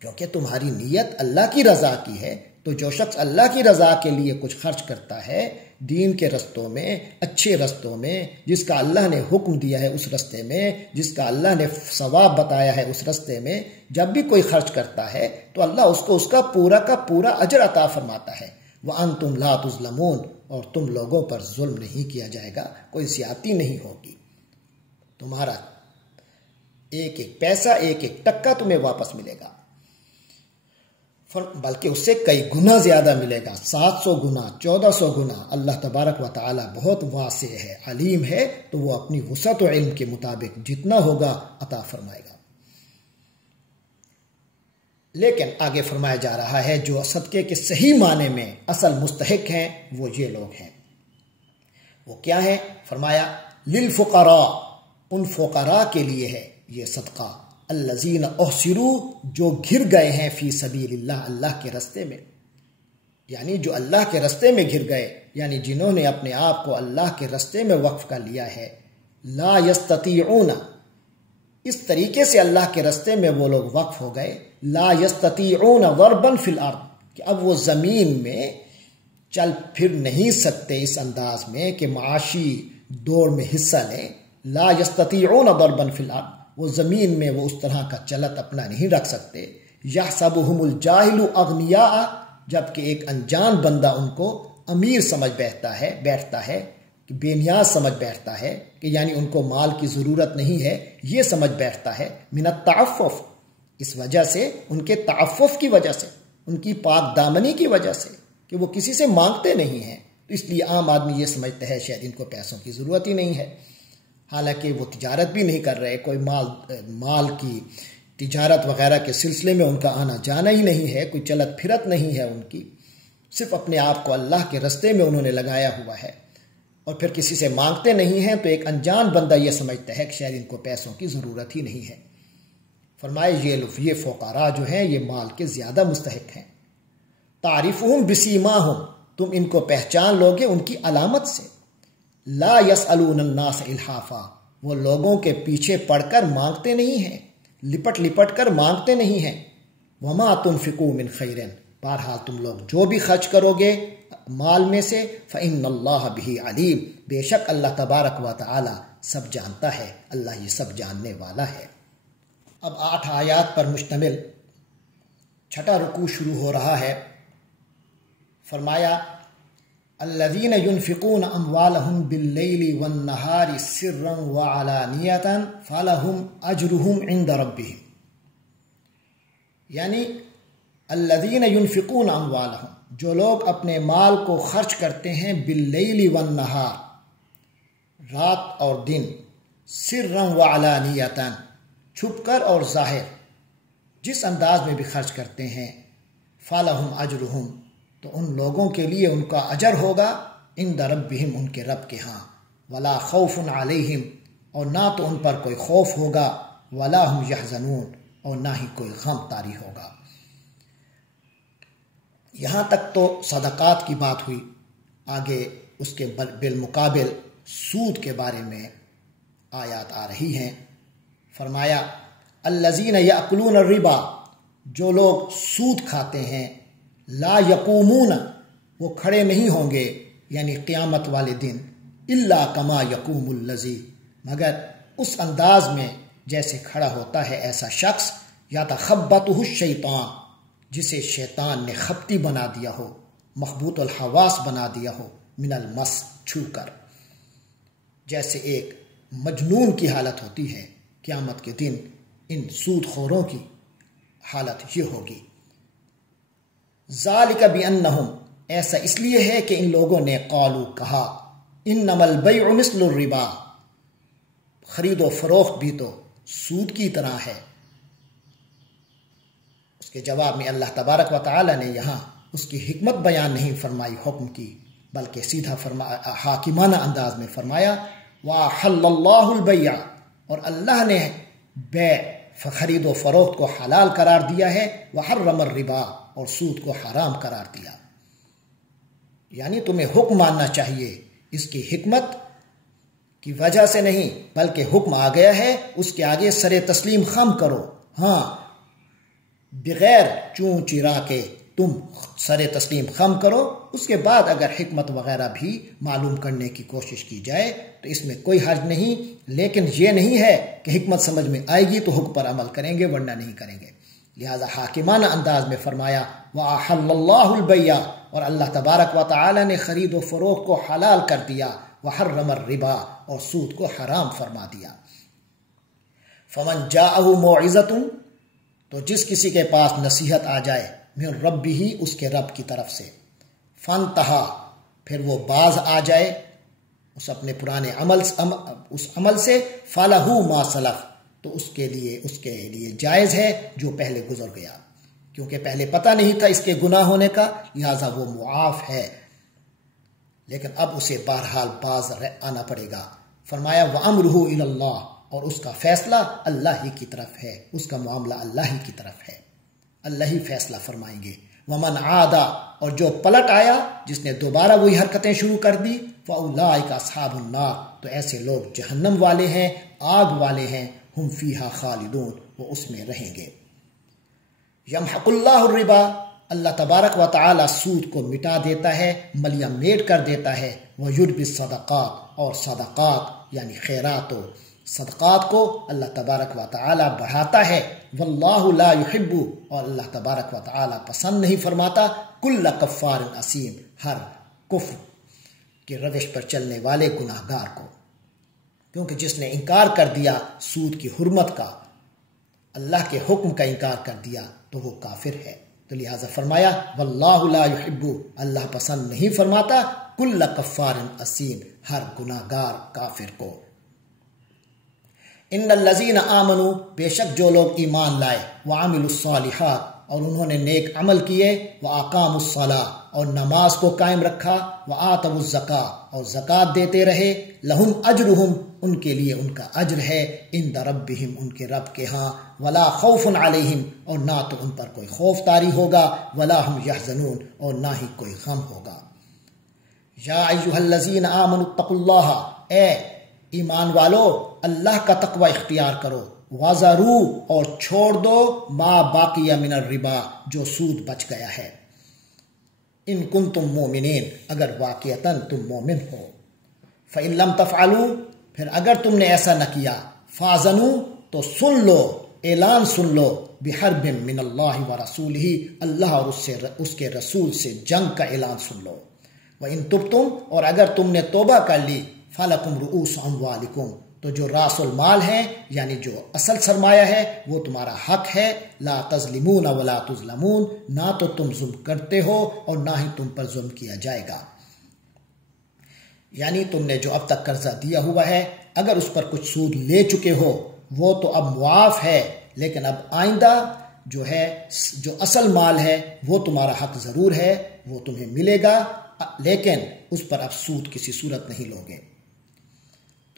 کیونکہ تمہاری نیت اللہ کی رضا کی ہے۔ تو جو شخص اللہ کی رضا کے لیے کچھ خرچ کرتا ہے، دین کے رستوں میں، اچھے رستوں میں، جس کا اللہ نے حکم دیا ہے اس رستے میں، جس کا اللہ نے ثواب بتایا ہے اس رستے میں، جب بھی کوئی خرچ کرتا ہے تو اللہ اس کو اس کا پورا اجر عطا فرماتا ہے۔ وَأَنْتُمْ لَا تُظْلَمُونَ، اور تم لوگوں پر ظلم نہیں کیا جائے گا، کوئی زیادتی نہیں ہوگی، تمہارا ایک ایک پیسہ، ایک ایک ٹکا تمہیں واپس ملے گا، بلکہ اس سے کئی گنا زیادہ ملے گا، 700 گنا، 1400 گنا۔ اللہ تبارک و تعالی بہت واسع ہے، علیم ہے، تو وہ اپنی وسعت و علم کے مطابق جتنا ہوگا عطا فرمائے گا۔ لیکن آگے فرمایا جا رہا ہے جو صدقے کے صحیح معنی میں اصل مستحق ہیں وہ یہ لوگ ہیں۔ وہ کیا ہیں؟ فرمایا للفقراء، ان فقراء کے لیے ہے یہ صدقہ، الذین احصروا، جو گر گئے ہیں، فی سبیل اللہ، اللہ کے رستے میں، یعنی جو اللہ کے رستے میں گر گئے، یعنی جنہوں نے اپنے آپ کو اللہ کے رستے میں وقف کر لیا ہے، لا یستطیعون، اس طریقے سے اللہ کے رستے میں وہ لوگ وقف ہو گئے، لا یستطیعون ضربا فی الارض، کہ اب وہ زمین میں چل پھر نہیں سکتے اس انداز میں کہ معاشی دوڑ میں حصہ لیں، لا یستطیعون ضربا فی الارض، وہ زمین میں وہ اس طرح کا چلت اپنا نہیں رکھ سکتے، یحسبہم الجاہل اغنیاء، جبکہ ایک انجان بندہ ان کو امیر سمجھ بیٹھتا ہے کہ بے نیاز سمجھ بیٹھتا ہے، کہ یعنی ان کو مال کی ضرورت نہیں ہے، یہ سمجھ بیٹھتا ہے، من التعفف، اس وجہ سے، ان کے تعفف کی وجہ سے، ان کی پاک دامنی کی وجہ سے، کہ وہ کسی سے مانگتے نہیں ہیں، تو اس لیے عام آدمی یہ سمجھتا ہے شاید ان کو پیسوں کی ضرورت ہی نہیں ہے، حالانکہ وہ تجارت بھی نہیں کر رہے، کوئی مال کی تجارت وغیرہ کے سلسلے میں ان کا آنا جانا ہی نہیں ہے، کوئی چلت پھرت نہیں ہے ان کی، صرف اپنے آپ کو اللہ کے رستے میں انہوں نے لگایا ہوا ہے، اور پھر کسی سے مانگتے نہیں ہیں، تو ایک انجان بندہ یہ سمجھتا ہے کہ شاید ان کو پیسوں کی ضرورت ہی نہیں ہے۔ فرمائے یہ فقراء جو ہیں یہ مال کے زیادہ مستحق ہیں۔ تعریفہم بسیماہم، تم ان کو پہچان لوگے ان کی علامت سے، لا یسألون الناس الحافا، وہ لوگوں کے پیچھے پڑ کر مانگتے نہیں ہیں، لپٹ کر مانگتے نہیں ہیں، وما تنفقوا من خیر، بہرحال تم لوگ جو بھی خرچ کرو گے مال میں سے، فإن اللہ بہ علیم، بے شک اللہ تبارک و تعالی سب جانتا ہے، اللہ یہ سب جاننے والا ہے۔ اب 8 آیات پر مشتمل 6واں رکوع شروع ہو رہا ہے۔ فرمایا الذین ينفقون اموالهم باللیل والنہار سرا وعلانیۃ فلہم اجرہم عند ربہم، یعنی الذین ينفقون اموالهم، جو لوگ اپنے مال کو خرچ کرتے ہیں، باللیل والنہار، رات اور دن، سرا وعلانیۃ، چھپ کر اور ظاہر، جس انداز میں بھی خرچ کرتے ہیں، فلہم اجرہم، تو ان لوگوں کے لیے ان کا اجر ہوگا، عند ربہم، ان کے رب کے ہاں، ولا خوف علیہم، اور نہ تو ان پر کوئی خوف ہوگا، ولا ہم یحزنون، اور نہ ہی کوئی غم طاری ہوگا۔ یہاں تک تو صدقات کی بات ہوئی، آگے اس کے بالمقابل سود کے بارے میں آیات آ رہی ہیں۔ فرمایا الذین یأکلون الربا، جو لوگ سود کھاتے ہیں، لا یقومون، وہ کھڑے نہیں ہوں گے یعنی قیامت والے دن الا کما یقوم الذی مگر اس انداز میں جیسے کھڑا ہوتا ہے ایسا شخص یتخبطہ الشیطان جسے شیطان نے خبتی بنا دیا ہو، مخبوط الحواس بنا دیا ہو، من المس چھو کر۔ جیسے ایک مجنون کی حالت ہوتی ہے، قیامت کے دن ان سود خوروں کی حالت یہ ہوگی۔ ذالک بانہم ایسا اس لیے ہے کہ ان لوگوں نے قالو کہا انما البیع مثل الربا خرید و فروخت بھی تو سود کی طرح ہے۔ اس کے جواب میں اللہ تبارک و تعالی نے یہاں اس کی حکمت بیان نہیں فرمائی حکم کی، بلکہ سیدھا حاکمانہ انداز میں فرمایا وَأَحَلَّ اللَّهُ الْبَيْعَ اور اللہ نے بیع خرید و فروخت کو حلال قرار دیا ہے، وَحَرَّمَ الرِّبَا اور سود کو حرام قرار دیا۔ یعنی تمہیں حکم ماننا چاہیے، اس کی حکمت کی وجہ سے نہیں بلکہ حکم آ گیا ہے، اس کے آگے سر تسلیم خم کرو۔ ہاں بغیر چون چرا کے تم سر تسلیم خم کرو، اس کے بعد اگر حکمت وغیرہ بھی معلوم کرنے کی کوشش کی جائے تو اس میں کوئی حرج نہیں، لیکن یہ نہیں ہے کہ حکمت سمجھ میں آئے گی تو حکم پر عمل کریں گے ورنہ نہیں کریں گے۔ لہذا حاکمانہ انداز میں فرمایا وَأَحَلَّ اللَّهُ الْبَيْعَ اور اللہ تبارک و تعالی نے خرید و فروخت کو حلال کر دیا، وَحَرَّمَ الرِّبَا اور سود کو حرام فرما دیا۔ فَمَنْ جَاءَهُ مَوْعِظَةٌ تو جس کسی کے پاس نصیحت آ جائے من ربہ اس کے رب کی طرف سے، فانتہا پھر وہ باز آ جائے اس اپنے پرانے اس عمل سے، فَلَهُ مَا سَلَفَ تو اس کے لیے جائز ہے جو پہلے گزر گیا، کیونکہ پہلے پتہ نہیں تھا اس کے گناہ ہونے کا، لہذا وہ معاف ہے، لیکن اب اسے بہرحال باز آنا پڑے گا۔ فرمایا وَأَمْرُهُ إِلَى اللَّهِ اور اس کا فیصلہ اللہ ہی کی طرف ہے، اس کا معاملہ اللہ ہی کی طرف ہے، اللہ ہی فیصلہ فرمائیں گے۔ وَمَنْ عَادَ اور جو پلٹ آیا جس نے دوبارہ وہی حرکتیں شروع کر دی، فَأُولَٰئِكَ أَصْحَابُ النَّارِ تو ایسے لوگ جہنم والے ہیں، آگ والے ہیں، ہم فیہا خالدون وہ اس میں رہیں گے۔ یمحق اللہ الربا اللہ تبارک و تعالی سود کو مٹا دیتا ہے، ملیا میٹ کر دیتا ہے، وَيُرْبِي الصَّدَقَاتِ اور صدقات یعنی خیرات و صدقات کو اللہ تبارک و تعالی بڑھاتا ہے، واللہ لا يحب اور اللہ تبارک و تعالی پسند نہیں فرماتا کل کفار اثیم ہر کفر کے روش پر چلنے والے گناہ گار کو، کیونکہ جس نے انکار کر دیا سود کی حرمت کا، اللہ کے حکم کا انکار کر دیا تو وہ کافر ہے۔ تو لہٰذا فرمایا واللہ لا يحب اللہ پسند نہیں فرماتا کل کفار اثیم ہر گناہ گار کافر کو۔ ان الذین آمنوا بے شک جو لوگ ایمان لائے، وعملوا الصالحات اور انہوں نے نیک عمل کیے، واقاموا الصلاۃ اور نماز کو قائم رکھا، وآتوا الزکاۃ اور زکوٰۃ دیتے رہے، لہم اجرہم ان کے لیے ان کا اجر ہے، عند ربہم ان کے رب کے ہاں، ولا خوف علیہم اور نہ تو ان پر کوئی خوف طاری ہوگا، ولا ہم یحزنون اور نہ ہی کوئی غم ہوگا۔ یا ایھا الذین آمنوا اتقوا اللہ اے ایمان والو اللہ کا تقوی اختیار کرو، وَذَرُوا اور چھوڑ دو ما باقی من الربا جو سود بچ گیا ہے، ان کنتم مومنین اگر واقعتاً تم مومن ہو، فَإِن لَمْ تَفْعَلُوا پھر اگر تم نے ایسا نہ کیا، فَأْذَنُوا تو سن لو، اعلان سن لو، بِحَرْبٍ مِّنَ اللَّهِ وَرَسُولِهِ اللہ اور اس کے رسول سے جنگ کا اعلان سن لو، وَإِن تُبْتُمْ اور اگر تم نے توبہ کر لی، فَلَكُمْ رُؤُوسُ أَمْوَالِكُمْ تو جو راس المال ہے یعنی جو اصل سرمایہ ہے وہ تمہارا حق ہے، لا تظلمون ولا تظلمون نہ تو تم ظلم کرتے ہو اور نہ ہی تم پر ظلم کیا جائے گا۔ یعنی تم نے جو اب تک قرضہ دیا ہوا ہے اگر اس پر کچھ سود لے چکے ہو وہ تو اب معاف ہے، لیکن اب آئندہ جو ہے جو اصل مال ہے وہ تمہارا حق ضرور ہے، وہ تمہیں ملے گا، لیکن اس پر اب سود کسی صورت نہیں لوگے۔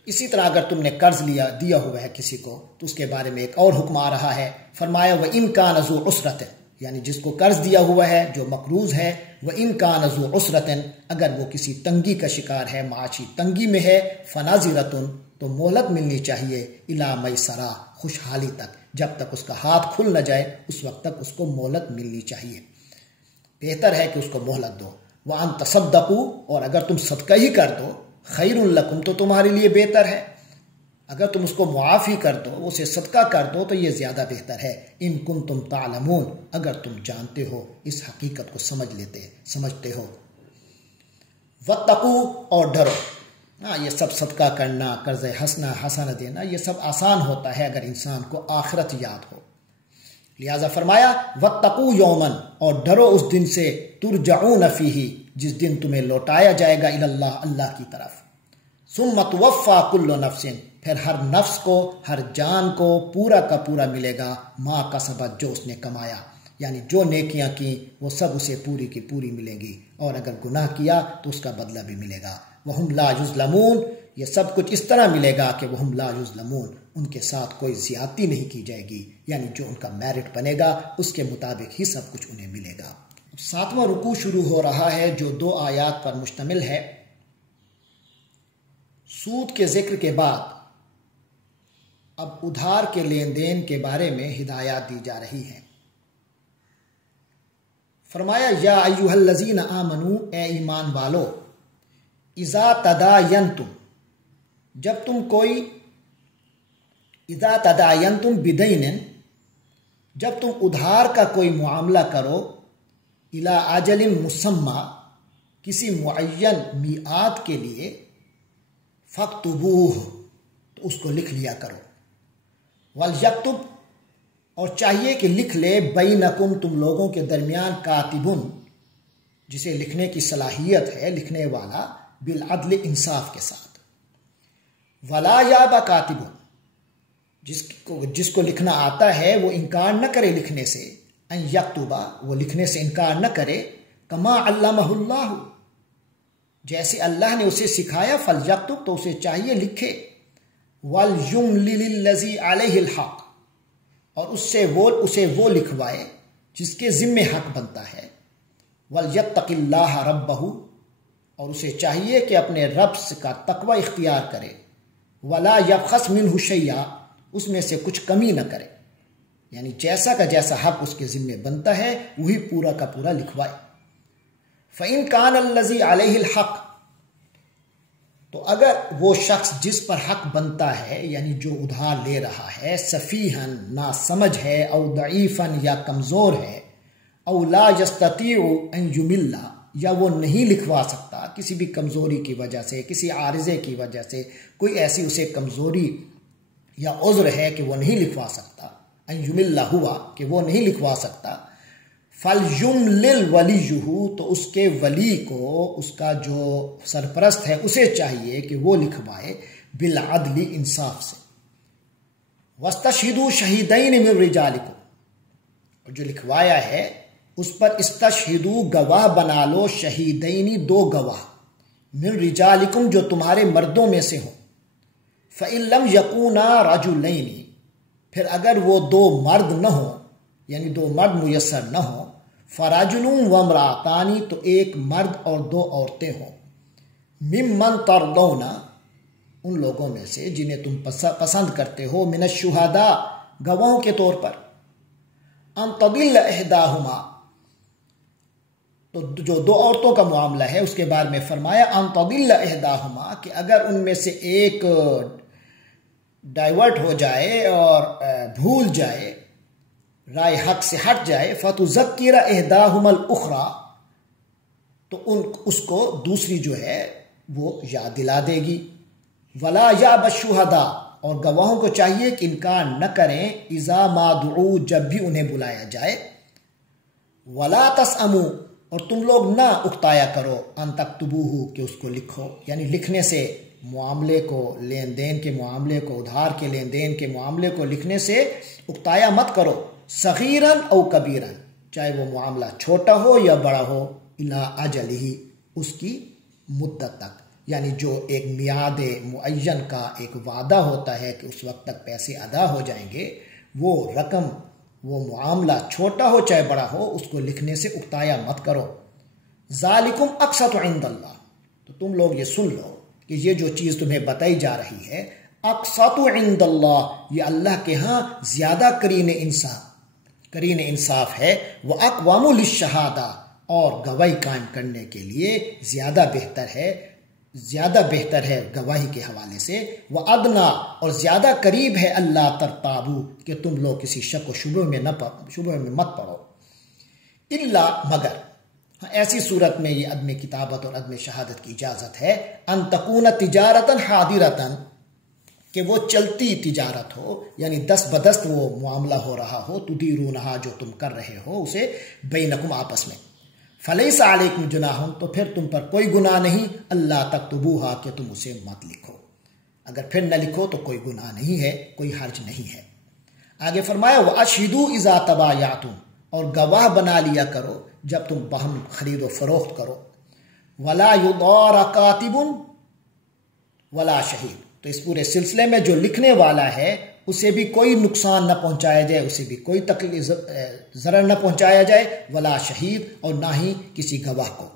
اسی طرح اگر تم نے قرض دیا ہوا ہے کسی کو تو اس کے بارے میں ایک اور حکم آ رہا ہے، فرمایا وَإِن كَانَ ذُو عُسْرَةٍ یعنی جس کو قرض دیا ہوا ہے جو مقروض ہے، وَإِن كَانَ ذُو عُسْرَةٍ اگر وہ کسی تنگی کا شکار ہے، معاشی تنگی میں ہے، فَنَاظِرَةٌ تو مہلت ملنی چاہیے، إِلَىٰ مَيْسَرَةٍ خوشحالی تک، جب تک اس کا ہاتھ کھل نہ جائے اس وقت تک اس کو مہلت ملنی چاہیے، بہتر ہے کہ اس کو مہلت دو۔ وَأَن تَصَدَّقُوا، اور اگر تم صدقہ ہی کر دو، خَيْرٌ لَكُمْ، تو تمہارے لیے بہتر ہے. اگر تم اس کو معافی کر دو، اسے صدقہ کر دو، تو یہ زیادہ بہتر ہے. ان کنتم تعلمون، اگر تم جانتے ہو، اس حقیقت کو سمجھتے ہو. واتقوا، اور ڈرو. یہ سب صدقہ کرنا، قرض حسنہ دینا، یہ سب آسان ہوتا ہے اگر انسان کو آخرت یاد ہو. لہذا فرمایا واتقوا یوما، اور ڈرو اس دن سے ترجعون فیہ، جس دن تمہیں لوٹایا جائے گا الی اللہ، اللہ کی طرف. ثم توفی کل نفس، پھر ہر نفس کو، ہر جان کو پورا کا پورا ملے گا ما کسبت، جو اس نے کمایا. یعنی جو نیکیاں کی وہ سب اسے پوری کی پوری ملیں گی، اور اگر گناہ کیا تو اس کا بدلہ بھی ملے گا. وَهُمْ لَا يُظْلَمُونَ، یہ سب کچھ اس طرح ملے گا کہ وَهُمْ لَا يُظْلَمُونَ، ان کے ساتھ کوئی زیادتی نہیں کی جائے گی. یعنی جو ان کا میرٹ بنے گا اس کے مطابق ہی سب کچھ انہیں ملے گا. 7واں رکوع شروع ہو رہا ہے جو 2 آیات پر مشتمل ہے. سود کے ذکر کے بعد اب ادھار کے لین دین کے بارے میں ہدایات دی جا رہی ہیں. فرمایا یا ایھا الذین آمنو، اے ایمان والو، اذا تداینتم، جب تم بدین، جب تم ادھار کا کوئی معاملہ کرو، الی اجل مسمی، کسی معین میعاد کے لیے، فاکتبوہ، تو اس کو لکھ لیا کرو. ولیکتب، اور چاہیے کہ لکھ لے، بینکم، تم لوگوں کے درمیان، کاتبن، جسے لکھنے کی صلاحیت ہے، لکھنے والا، بالعدل، انصاف کے ساتھ. ولا یاب کاتب، جس کو لکھنا آتا ہے وہ انکار نہ کرے لکھنے سے، ان یکتبا، وہ لکھنے سے انکار نہ کرے، کما علمہ اللہ، جیسے اللہ نے اسے سکھایا، فلیکتب، تو اسے چاہیے لکھے. ولیملل الذی علیہ الحق، اور اسے وہ لکھوائے جس کے ذمے حق بنتا ہے. ولیتق اللہ ربہ، اور اسے چاہیے کہ اپنے رب کا تقوی اختیار کرے. ولا یبخس منہ شیئا، اس میں سے کچھ کمی نہ کرے، یعنی جیسا کا جیسا حق اس کے ذمے بنتا ہے وہی پورا کا پورا لکھوائے. فإن کان الذی علیہ الحق، تو اگر وہ شخص جس پر حق بنتا ہے، یعنی جو ادھار لے رہا ہے، سفیہن، ناسمجھ ہے، او ضعیفن، یا کمزور ہے، او لا یستطیع ان یمل، یا وہ نہیں لکھوا سکتا کسی بھی کمزوری کی وجہ سے، کسی عارضے کی وجہ سے، کوئی ایسی اسے کمزوری یا عذر ہے کہ وہ نہیں لکھوا سکتا، ان یمل ہوا کہ وہ نہیں لکھوا سکتا، فَلْيُمْلِلْ وَلِيُّهُ، تو اس کے ولی کو، اس کا جو سرپرست ہے، اسے چاہیے کہ وہ لکھوائے بالعدل، انصاف سے. وَاسْتَشْهِدُوا شَهِيدَيْنِ مِنْ رِجَالِكُمْ، اور جو لکھوایا ہے اس پر استشہدوا، گواہ بنا لو، شہیدین، 2 گواہ، من رجالکم، جو تمہارے مردوں میں سے ہوں. فَإِن لَمْ يَكُونَا رَجُلَيْنِ، پھر اگر وہ 2 مرد نہ ہوں، یعنی 2 مرد میسر نہ ہوں، فَرَجُلٌ وَامْرَأَتَانِ، تو 1 مرد اور 2 عورتیں ہوں. مِمَّن تَرْضَوْنَ، ان لوگوں میں سے جنہیں تم پسند کرتے ہو، مِنَ الشُّهَدَاء، گواہوں کے طور پر. أَن تَضِلَّ إِحْدَاهُمَا، تو جو 2 عورتوں کا معاملہ ہے اس کے بارے میں فرمایا ان تضل احداہما، کہ اگر ان میں سے ایک ڈائیورٹ ہو جائے اور بھول جائے، رائے حق سے ہٹ جائے، فتذکر احداہما الاخری، تو اس کو دوسری جو ہے وہ یاد دلا دے گی. ولا یاب الشہداء، اور گواہوں کو چاہیے کہ انکار نہ کریں، اذا ما دعوا، جب بھی انہیں بلایا جائے. ولا تسأموا، اور تم لوگ نہ اکتایا کرو، ان تکتبوہ، کہ اس کو لکھو، یعنی لکھنے سے معاملے کو، لین دین کے معاملے کو، ادھار کے لین دین کے معاملے کو لکھنے سے اکتایا مت کرو. صغیراً او کبیراً، چاہے وہ معاملہ چھوٹا ہو یا بڑا ہو، الی اجلہ، اس کی مدت تک، یعنی جو ایک میعاد معین کا ایک وعدہ ہوتا ہے کہ اس وقت تک پیسے ادا ہو جائیں گے، وہ رقم، وہ معاملہ چھوٹا ہو چاہے بڑا ہو، اس کو لکھنے سے اکتایا مت کرو. ذالکم اقسط عند اللہ، تو تم لوگ یہ سن لو کہ یہ جو چیز تمہیں بتائی جا رہی ہے، اقسط عند اللہ، یہ اللہ کے ہاں زیادہ کرین انصاف ہے. وہ اقوام للشہادہ، اور گواہی قائم کرنے کے لیے زیادہ بہتر ہے گواہی کے حوالے سے، وَأَدْنَا اور زیادہ قریب ہے اللہ ترتابو کہ تم لوگ کسی شک و شبہ میں مت پڑو، الا مگر ایسی صورت میں یہ عدم کتابت اور عدم شہادت کی اجازت ہے، ان تکون تجارتاً حاضرتاً کہ وہ چلتی تجارت ہو، یعنی دست بدست وہ معاملہ ہو رہا ہو، تدیرونہا جو تم کر رہے ہو اسے بینکم آپس میں، فلیس علیکم جناح تو پھر تم پر کوئی گناہ نہیں، اللہ تکتبوہا کہ تم اسے مت لکھو، اگر پھر نہ لکھو تو کوئی گناہ نہیں ہے، کوئی حرج نہیں ہے۔ آگے فرمایا وَأَشْهِدُوا إِذَا تَبَايَعْتُمْ اور گواہ بنا لیا کرو جب تم باہم خرید و فروخت کرو، وَلَا يُضَارَ كَاتِبٌ وَلَا شَهِيدٌ تو اس پورے سلسلے میں جو لکھنے والا ہے اسے بھی کوئی نقصان نہ پہنچایا جائے، اسے بھی کوئی تکلیف ضرر نہ پہنچایا جائے، ولا شہید اور نہ ہی کسی گواہ کو۔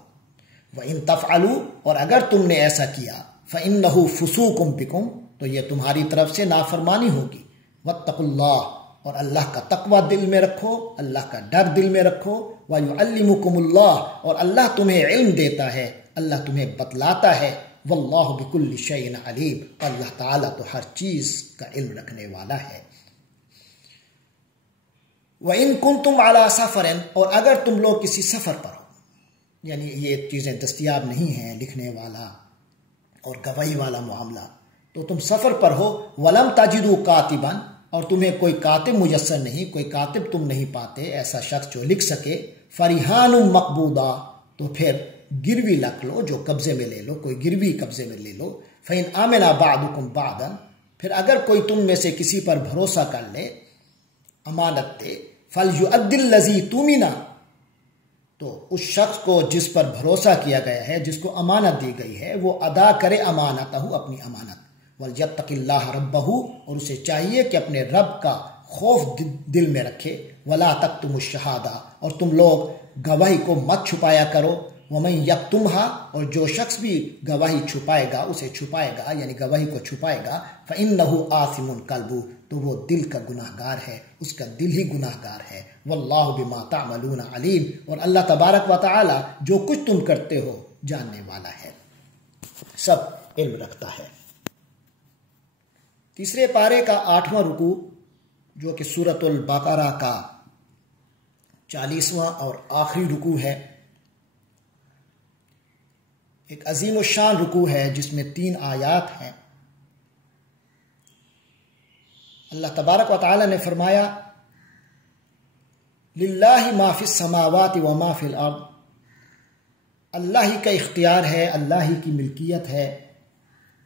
وَإِن تَفْعَلُوا اور اگر تم نے ایسا کیا فَإِنَّهُ فُسُوقٌ بِكُمْ تو یہ تمہاری طرف سے نافرمانی ہوگی، وَاتَّقُوا اللَّهَ اور اللہ کا تقوی دل میں رکھو، اللہ کا ڈر دل میں رکھو، وَيُعَلِّمُكُمُ اللَّهُ اور اللہ تمہیں علم دیتا ہے، اللہ تمہیں بتلاتا ہے، واللہ بکل شیء علیم اللہ تعالیٰ تو ہر چیز کا علم رکھنے والا ہے۔ وَإِن كُنتُمْ عَلَى سَفَرٍ اور اگر تم لوگ کسی سفر پر ہو، یعنی یہ چیزیں دستیاب نہیں ہیں، لکھنے والا اور گواہی والا معاملہ، تو تم سفر پر ہو، وَلَمْ تَجِدُوا كَاتِبًا اور تمہیں کوئی کاتب میسر نہیں، کوئی کاتب تم نہیں پاتے ایسا شخص جو لکھ سکے، فَرِحَانٌ مَقْبُوضًا تو پھر گروی رکھ لو، جو قبضے میں لے لو، کوئی گروی قبضے میں لے لو، فَإِنْ آمَنَ بَعْضُكُمْ بَعْضًا پھر اگر کوئی تم میں سے کسی پر بھروسہ کر لے، امانت دے، فَلْيُؤَدِّ الَّذِي تُؤْمِنَ تو اس شخص کو جس پر بھروسہ کیا گیا ہے، جس کو امانت دی گئی ہے، وہ ادا کرے امانتہ اپنی امانت، وَلْيَتَّقِ اللَّهَ رَبَّهُ اور اسے چاہیے کہ اپنے رب کا خوف دل میں رکھے، وَلَا تَكْتُمُوا الشَّهَادَةَ اور تم لوگ گواہی کو مت چھپایا کرو، وَمَن يَكْتُمْهَا اور جو شخص بھی گواہی چھپائے گا، اسے چھپائے گا یعنی گواہی کو چھپائے گا، فَإِنَّهُ آثِمٌ قَلْبُهُ تو وہ دل کا گناہ گار ہے، اس کا دل ہی گناہ گار ہے، وَاللَّهُ بِمَا تَعْمَلُونَ عَلِيمٌ اور اللہ تبارک و تعالی جو کچھ تم کرتے ہو جاننے والا ہے، سب علم رکھتا ہے۔ تیسرے پارے کا 8واں رکوع جو کہ سورۃ البقرہ کا 40واں اور آخری رکوع ہے، ایک عظیم الشان رکوع ہے جس میں 3 آیات ہیں۔ اللہ تبارک و تعالی نے فرمایا للہ ما فی السماوات و ما فی الارض اللہ ہی کا اختیار ہے، اللہ ہی کی ملکیت ہے،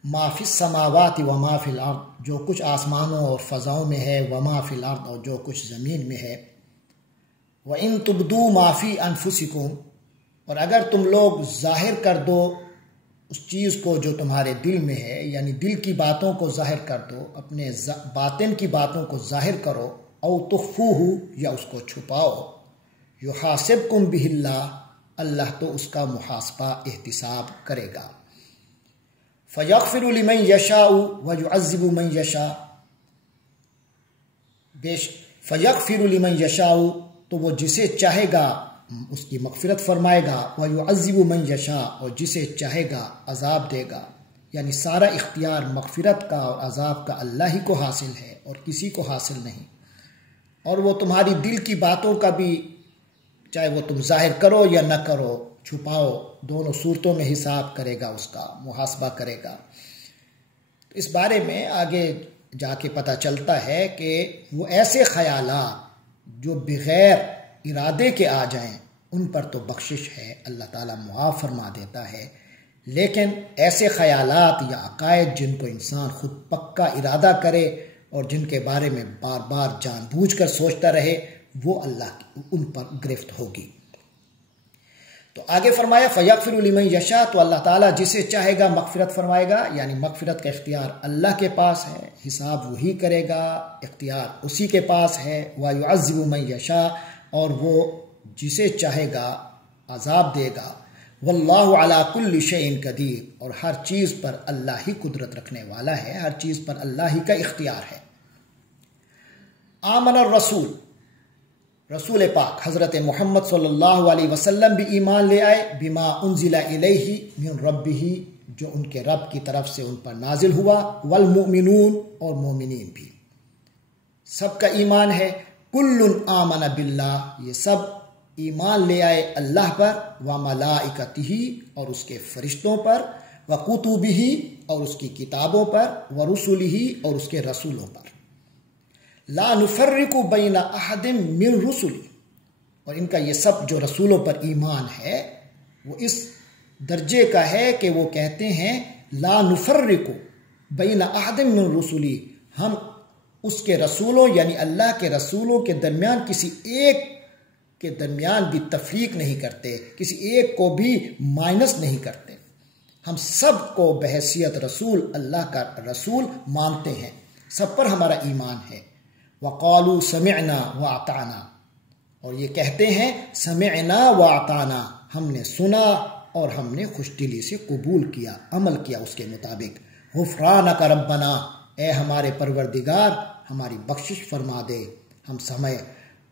ما فی السماوات و ما فی الارض جو کچھ آسمانوں اور فضاؤں میں ہے، و ما فی الارض اور جو کچھ زمین میں ہے، وَإِن تُبْدُوا مَا فِي أَنفُسِكُمْ اور اگر تم لوگ ظاہر کر دو اس چیز کو جو تمہارے دل میں ہے، یعنی دل کی باتوں کو ظاہر کر دو، اپنے باطن کی باتوں کو ظاہر کرو، او تخفوہ یا اس کو چھپاؤ، یحاسبکم بہ اللہ اللہ تو اس کا محاسبہ احتساب کرے گا، فیغفر لمن یشاء ویعذب من یشاء فیغفر لمن یشاء تو وہ جسے چاہے گا اس کی مغفرت فرمائے گا، وَيُعَذِّبُ مَن يَشَاءُ اور جسے چاہے گا عذاب دے گا، یعنی سارا اختیار مغفرت کا اور عذاب کا اللہ ہی کو حاصل ہے اور کسی کو حاصل نہیں، اور وہ تمہاری دل کی باتوں کا بھی چاہے وہ تم ظاہر کرو یا نہ کرو، چھپاؤ، دونوں صورتوں میں حساب کرے گا، اس کا محاسبہ کرے گا۔ اس بارے میں آگے جا کے پتہ چلتا ہے کہ وہ ایسے خیالات جو بغیر ارادے کے آ جائیں ان پر تو بخشش ہے، اللہ تعالیٰ معاف فرما دیتا ہے، لیکن ایسے خیالات یا عقائد جن کو انسان خود پکا ارادہ کرے اور جن کے بارے میں بار بار جان بوجھ کر سوچتا رہے، وہ اللہ ان پر گرفت ہوگی۔ تو آگے فرمایا فَيَغْفِرُ لِمَن يَشَاءُ تو اللہ تعالیٰ جسے چاہے گا مغفرت فرمائے گا، یعنی مغفرت کا اختیار اللہ کے پاس ہے، حساب وہی کرے گا، اختیار اسی کے پاس ہے، وَيُعَذِّبُ مَن يَشَاءُ اور وہ جسے چاہے گا عذاب دے گا، واللہ علی کل شیء قدیر اور ہر چیز پر اللہ ہی قدرت رکھنے والا ہے، ہر چیز پر اللہ ہی کا اختیار ہے۔ آمن الرسول رسول پاک حضرت محمد صلی اللہ علیہ وسلم بھی ایمان لے آئے بما انزل الیہ من ربہ، جو ان کے رب کی طرف سے ان پر نازل ہوا، والمؤمنون، اور مومنین بھی، سب کا ایمان ہے۔ کل آمن باللہ، یہ سب ایمان لے آئے اللہ پر، وملائکتہ، اور اس کے فرشتوں پر، وکتبہ، اور اس کی کتابوں پر، ورسلہ، اور اس کے رسولوں پر، لا نفرق بین احد من رسلی، اور ان کا یہ سب جو رسولوں پر ایمان ہے وہ اس درجے کا ہے کہ وہ کہتے ہیں لا نفرق بین احد من رسلی، ہم اس کے رسولوں یعنی اللہ کے رسولوں کے درمیان کسی ایک کے درمیان بھی تفریق نہیں کرتے، کسی ایک کو بھی مائنس نہیں کرتے، ہم سب کو بحیثیت رسول اللہ کا رسول مانتے ہیں، سب پر ہمارا ایمان ہے۔ وقالوا سمعنا واطعنا، اور یہ کہتے ہیں سمعنا واطعنا، ہم نے سنا اور ہم نے خوش دلی سے قبول کیا، عمل کیا اس کے مطابق۔ غفرانک ربنا، اے ہمارے پروردگار ہماری بخشش فرما دے، ہم سمے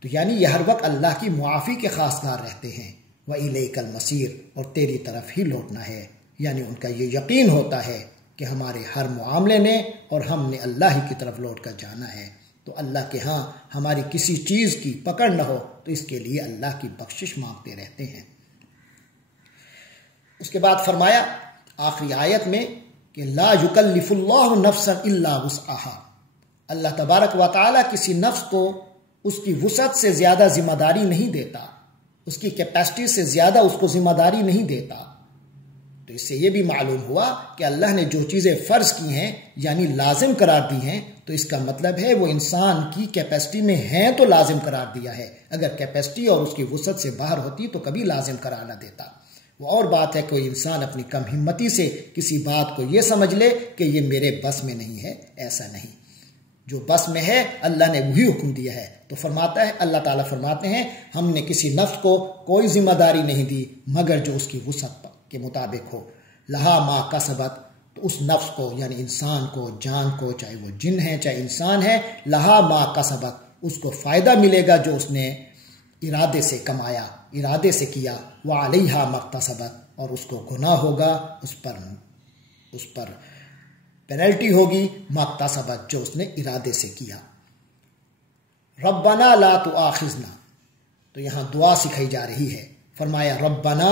تو یعنی یہ ہر وقت اللہ کی معافی کے خواستگار رہتے ہیں۔ وَإِلَيْكَ الْمَصِيرُ، اور تیری طرف ہی لوٹنا ہے، یعنی ان کا یہ یقین ہوتا ہے کہ ہمارے ہر معاملے نے اور ہم نے اللہ ہی کی طرف لوٹ کر جانا ہے، تو اللہ کے ہاں ہماری کسی چیز کی پکڑ نہ ہو تو اس کے لیے اللہ کی بخشش مانگتے رہتے ہیں۔ اس کے بعد فرمایا آخری آیت میں کہ لا یکلف اللہ نفسا الا وسعها، اللہ تبارک و تعالی کسی نفس کو اس کی وسعت سے زیادہ ذمہ داری نہیں دیتا، اس کی کیپیسٹی سے زیادہ اس کو ذمہ داری نہیں دیتا۔ تو اس سے یہ بھی معلوم ہوا کہ اللہ نے جو چیزیں فرض کی ہیں یعنی لازم قرار دی ہیں، تو اس کا مطلب ہے وہ انسان کی کیپیسٹی میں ہیں تو لازم قرار دیا ہے، اگر کیپیسٹی اور اس کی وسعت سے باہر ہوتی تو کبھی لازم قرار نہ دیتا۔ وہ اور بات ہے کہ کوئی انسان اپنی کم ہمتی سے کسی بات کو یہ سمجھ لے کہ یہ میرے بس میں نہیں ہے، ایسا نہیں، جو بس میں ہے اللہ نے وہی حکم دیا ہے۔ تو فرماتا ہے اللہ تعالیٰ فرماتے ہیں ہم نے کسی نفس کو کوئی ذمہ داری نہیں دی مگر جو اس کی وسعت کے مطابق ہو، لہا ما کسبت، تو اس نفس کو یعنی انسان کو، جان کو، چاہے وہ جن ہے چاہے انسان ہے، لہا ما کسبت، اس کو فائدہ ملے گا جو اس نے ارادے سے کمایا، ارادے سے کیا، وعلیہا مکتسبت، اور اس کو گناہ ہوگا، اس پر پینلٹی ہوگی، مکتسبت، جو اس نے ارادے سے کیا۔ ربنا لا تؤاخذنا، تو یہاں دعا سکھائی جا رہی ہے، فرمایا ربنا،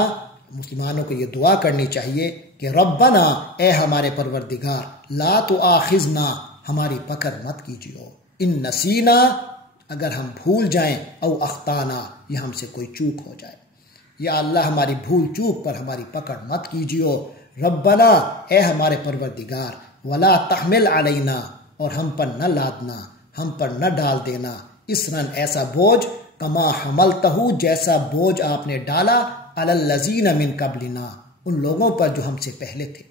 مسلمانوں کو یہ دعا کرنی چاہیے کہ ربنا، اے ہمارے پروردگار، لا تؤاخذنا، ہماری پکڑ مت کیجیو، ان نسینا، اگر ہم بھول جائیں، او اخطانا، یا ہم سے کوئی چوک ہو جائے، یا اللہ ہماری بھول چوک پر ہماری پکڑ مت کیجیو۔ ربنا، اے ہمارے پروردگار، ولا تحمل علینا، اور ہم پر نہ لادنا، ہم پر نہ ڈال دینا، اسرن، ایسا بوجھ، کما حملتہ، جیسا بوجھ آپ نے ڈالا، علی الذین من قبلنا، ان لوگوں پر جو ہم سے پہلے تھے،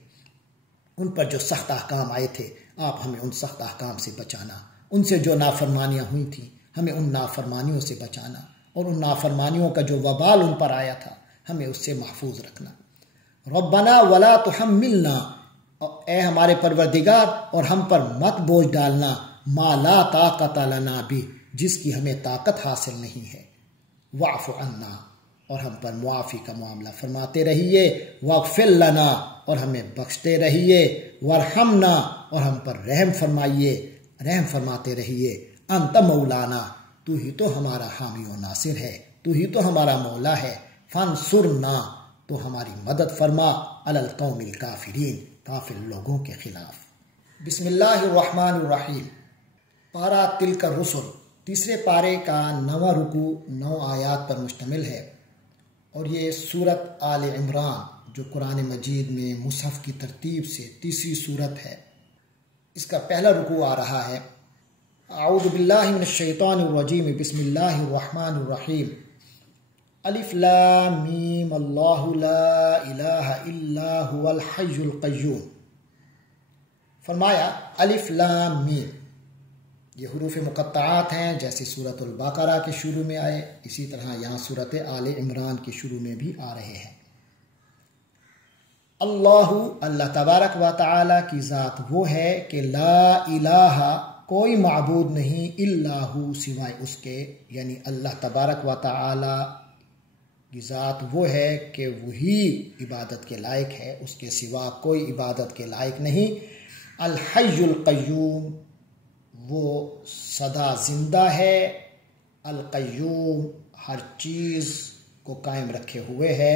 ان پر جو سخت احکام آئے تھے، آپ ہمیں ان سخت احکام سے بچانا، ان سے جو نافرمانیاں ہوئی تھیں ہمیں ان نافرمانیوں سے بچانا، اور ان نافرمانیوں کا جو وبال ان پر آیا تھا ہمیں اس سے محفوظ رکھنا۔ ربنا ولا تحملنا، اے ہمارے پروردگار، اور ہم پر مت بوجھ ڈالنا، ما لا طاقت لنا بھی، جس کی ہمیں طاقت حاصل نہیں ہے، واعف عنا، اور ہم پر معافی کا معاملہ فرماتے رہیے، واغفر لنا، اور ہمیں بخشتے رہیے، وارحمنا، اور ہم پر رحم فرمائیے، رحم فرماتے رہیے، انت مولانا، تو ہی تو ہمارا حامی و ناصر ہے، تو ہی تو ہمارا مولا ہے، فانصرنا، تو ہماری مدد فرما، علی القوم الکافرین، کافر لوگوں کے خلاف۔ بسم اللہ الرحمن الرحیم۔ پارہ تلک الرسل، تیسرے پارے کا 9واں رکوع 9 آیات پر مشتمل ہے، اور یہ سورت آل عمران جو قرآن مجید میں مصحف کی ترتیب سے تیسری سورت ہے، اس کا پہلا رکوع آ رہا ہے۔ اعوذ باللہ من الشیطان الرجیم، بسم اللہ الرحمن الرحیم۔ الف لام میم اللہ لا الہ الا هو الحی القیوم۔ فرمایا الف لام میم، یہ حروف مقطعات ہیں، جیسے سورۃ البقرہ کے شروع میں آئے اسی طرح یہاں سورۃ آل عمران کے شروع میں بھی آ رہے ہیں۔ اللہ، اللہ تبارک و تعالی کی ذات وہ ہے کہ لا الہ، کوئی معبود نہیں الا ہو سوائے اس کے، یعنی اللہ تبارک و تعالی کی ذات وہ ہے کہ وہی عبادت کے لائق ہے، اس کے سوا کوئی عبادت کے لائق نہیں۔ الحی القیوم، وہ سدا زندہ ہے، القیوم ہر چیز کو قائم رکھے ہوئے ہے،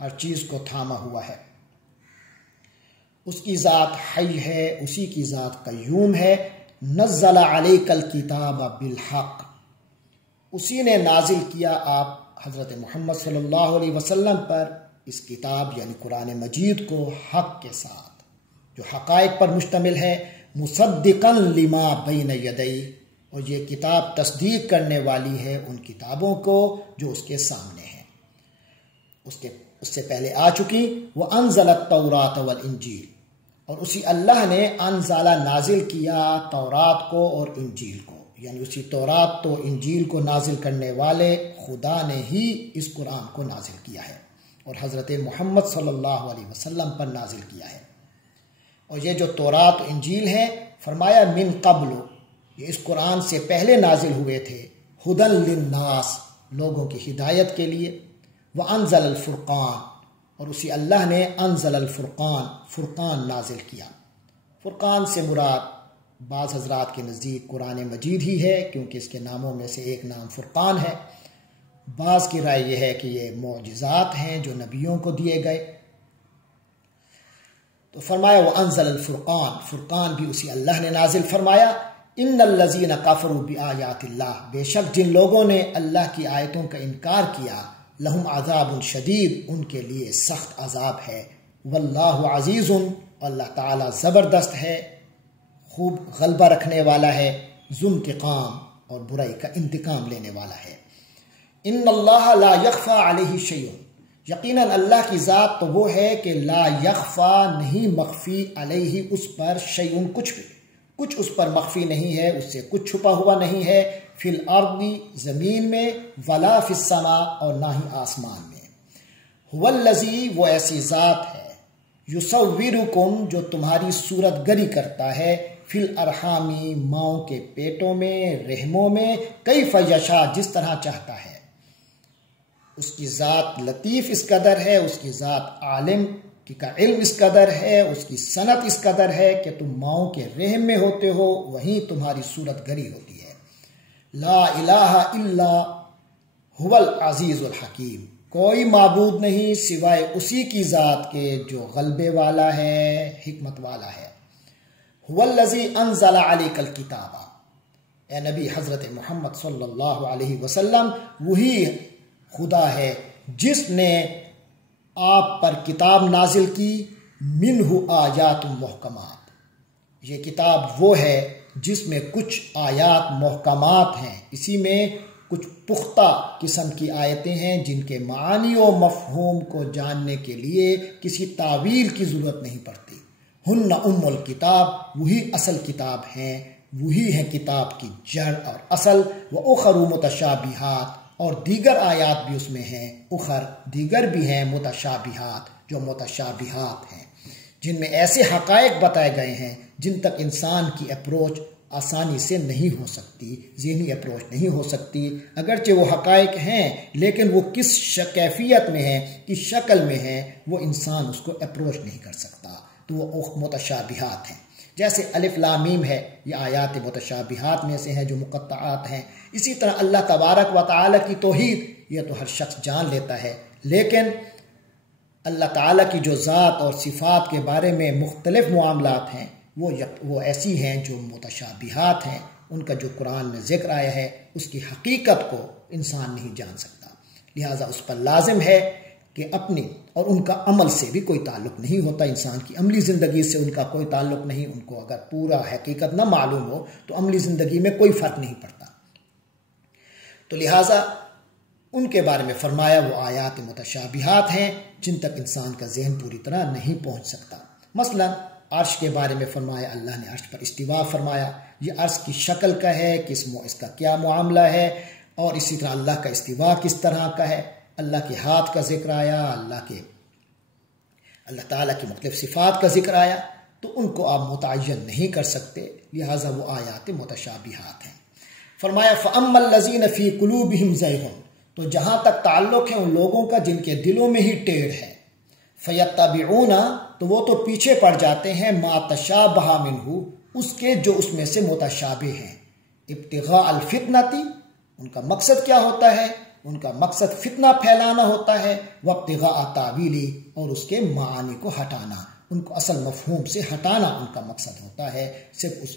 ہر چیز کو تھاما ہوا ہے۔ اس کی ذات حی ہے، اسی کی ذات قیوم ہے۔ نزل علیک الکتاب بالحق، اسی نے نازل کیا آپ حضرت محمد صلی اللہ علیہ وسلم پر اس کتاب یعنی قرآن مجید کو حق کے ساتھ، جو حقائق پر مشتمل ہے۔ مصدقا لما بین یدی، اور یہ کتاب تصدیق کرنے والی ہے ان کتابوں کو جو اس کے سامنے ہیں، اس سے پہلے آ چکی۔ وَأَنزَلَ التَّوْرَاةَ وَالْإِنْجِيلَ، اور اسی اللہ نے انزل نازل کیا تورات کو اور انجیل کو، یعنی اسی تورات تو انجیل کو نازل کرنے والے خدا نے ہی اس قرآن کو نازل کیا ہے اور حضرت محمد صلی اللہ علیہ وسلم پر نازل کیا ہے۔ اور یہ جو تورات و انجیل ہیں، فرمایا من قبل، یہ اس قرآن سے پہلے نازل ہوئے تھے، ہدی للناس، لوگوں کی ہدایت کے لیے۔ وانزل الفرقان، اور اسی اللہ نے انزل الفرقان، فرقان نازل کیا۔ فرقان سے مراد بعض حضرات کے نزدیک قرآن مجید ہی ہے، کیونکہ اس کے ناموں میں سے ایک نام فرقان ہے۔ بعض کی رائے یہ ہے کہ یہ معجزات ہیں جو نبیوں کو دیے گئے۔ تو فرمایا وانزل الفرقان، فرقان بھی اسی اللہ نے نازل فرمایا۔ ان الذین کفروا بآیات اللہ، بے شک جن لوگوں نے اللہ کی آیتوں کا انکار کیا، لہم عذاب شدید، ان کے لیے سخت عذاب ہے۔ واللہ عزیز، اللہ تعالی زبردست ہے، خوب غلبہ رکھنے والا ہے، ذو انتقام، اور برائی کا انتقام لینے والا ہے۔ ان اللہ لا یخفی علیہ شیء، یقیناً اللہ کی ذات تو وہ ہے کہ لا یخفی، نہیں مخفی، علیہ اس پر، شیء کچھ اس پر مخفی نہیں ہے، اس سے کچھ چھپا ہوا نہیں ہے، فی الارض زمین میں، ولا فی السماء اور نہ ہی آسمان میں۔ هو الذی، وہ ایسی ذات ہے، یصورکم، جو تمہاری صورت گری کرتا ہے، فی الارحام، ماؤں کے پیٹوں میں، رحموں میں، کیف یشاء، جس طرح چاہتا ہے۔ اس کی ذات لطیف اس قدر ہے، اس کی ذات عالم کا علم اس قدر ہے، اس کی صنعت اس قدر ہے کہ تم ماؤں کے رحم میں ہوتے ہو، وہیں تمہاری صورت گری ہوتی ہے۔ لا الہ الا هو العزیز الحکیم، کوئی معبود نہیں سوائے اسی کی ذات کے جو غلبے والا ہے، حکمت والا ہے۔ هو الذی انزل علیک الکتاب، اے نبی حضرت محمد صلی اللہ علیہ وسلم، وہی خدا ہے جس نے آپ پر کتاب نازل کی، منہ آیات محکمات، یہ کتاب وہ ہے جس میں کچھ آیات محکمات ہیں، اسی میں کچھ پختہ قسم کی آیتیں ہیں جن کے معانی و مفہوم کو جاننے کے لیے کسی تعویل کی ضرورت نہیں پڑتی۔ ہن ام الکتاب، وہی اصل کتاب ہیں، وہی ہیں کتاب کی جڑ اور اصل۔ وَأُخَرُ مُتَشَابِهَاتٌ، اور دیگر آیات بھی اس میں ہیں، اخر دیگر بھی ہیں، متشابہات جو متشابہات ہیں، جن میں ایسے حقائق بتائے گئے ہیں جن تک انسان کی اپروچ آسانی سے نہیں ہو سکتی، ذہنی اپروچ نہیں ہو سکتی۔ اگرچہ وہ حقائق ہیں لیکن وہ کس کیفیت میں ہیں، کس شکل میں ہیں، وہ انسان اس کو اپروچ نہیں کر سکتا، تو وہ متشابہات ہیں۔ جیسے الف لام میم ہے، یہ آیات متشابہات میں سے ہیں جو مقطعات ہیں۔ اسی طرح اللہ تبارک و تعالیٰ کی توحید، یہ تو ہر شخص جان لیتا ہے، لیکن اللہ تعالیٰ کی جو ذات اور صفات کے بارے میں مختلف معاملات ہیں، وہ ایسی ہیں جو متشابہات ہیں، ان کا جو قرآن میں ذکر آیا ہے اس کی حقیقت کو انسان نہیں جان سکتا، لہٰذا اس پر لازم ہے کہ اپنی اور ان کا عمل سے بھی کوئی تعلق نہیں ہوتا، انسان کی عملی زندگی سے ان کا کوئی تعلق نہیں، ان کو اگر پورا حقیقت نہ معلوم ہو تو عملی زندگی میں کوئی فرق نہیں پڑتا۔ تو لہٰذا ان کے بارے میں فرمایا وہ آیات متشابہات ہیں جن تک انسان کا ذہن پوری طرح نہیں پہنچ سکتا۔ مثلا عرش کے بارے میں فرمایا، اللہ نے عرش پر استوا فرمایا، یہ عرش کی شکل کا ہے، اس کا کیا معاملہ ہے، اور اسی طرح اللہ کا استوا کس طرح کا ہے، اللہ کے ہاتھ کا ذکر آیا، اللہ تعالیٰ کی مختلف صفات کا ذکر آیا۔ تو ان کو آپ متعین نہیں کر سکتے، لہٰذا وہ آیات متشابہات ہیں۔ فرمایا فَأَمَّا الَّذِينَ فِي قُلُوبِهِمْ زَيْغٌ، تو جہاں تک تعلق ہے ان لوگوں کا جن کے دلوں میں ہی ٹیڑھ ہے، فَيَتَّبِعُونَ، تو وہ تو پیچھے پڑ جاتے ہیں، مَا تَشَابَهَ مِنْهُ، اس کے جو اس میں سے متشابہ ہیں، ابتغاء الفتنتی، ان کا مقصد کیا ہوتا ہے؟ ان کا مقصد فتنہ پھیلانا ہوتا ہے، وابتغاء تاویلی، اور اس کے معانی کو ہٹانا، ان کو اصل مفہوم سے ہٹانا ان کا مقصد ہوتا ہے، صرف اس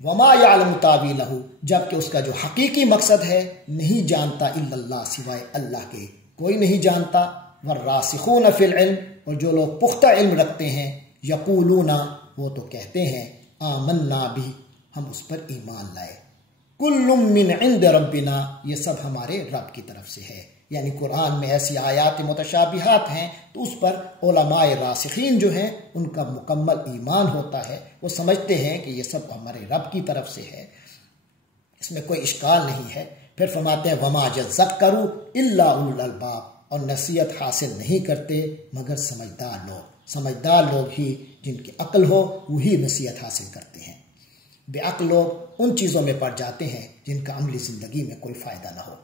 وما یعلم تاویلہ، جبکہ اس کا جو حقیقی مقصد ہے نہیں جانتا الا اللہ، سوائے اللہ کے کوئی نہیں جانتا۔ والراسخون فی العلم، اور جو لوگ پختہ علم رکھتے ہیں، یقولون، وہ تو کہتے ہیں، آمنا بھی، ہم اس پر ایمان لائے، کل من عند ربنا، یہ سب ہمارے رب کی طرف سے ہے۔ یعنی قرآن میں ایسی آیات متشابہات ہیں تو اس پر علماء راسخین جو ہیں ان کا مکمل ایمان ہوتا ہے، وہ سمجھتے ہیں کہ یہ سب ہمارے رب کی طرف سے ہے، اس میں کوئی اشکال نہیں ہے۔ پھر فرماتے ہیں وما یذکروا الا اولو الالباب، اور نصیحت حاصل نہیں کرتے مگر سمجھدار لوگ ہی، جن کی عقل ہو وہی نصیحت حاصل کرتے ہیں۔ بے عقل لوگ ان چیزوں میں پڑ جاتے ہیں جن کا عملی زندگی میں کوئی فائدہ نہ ہو۔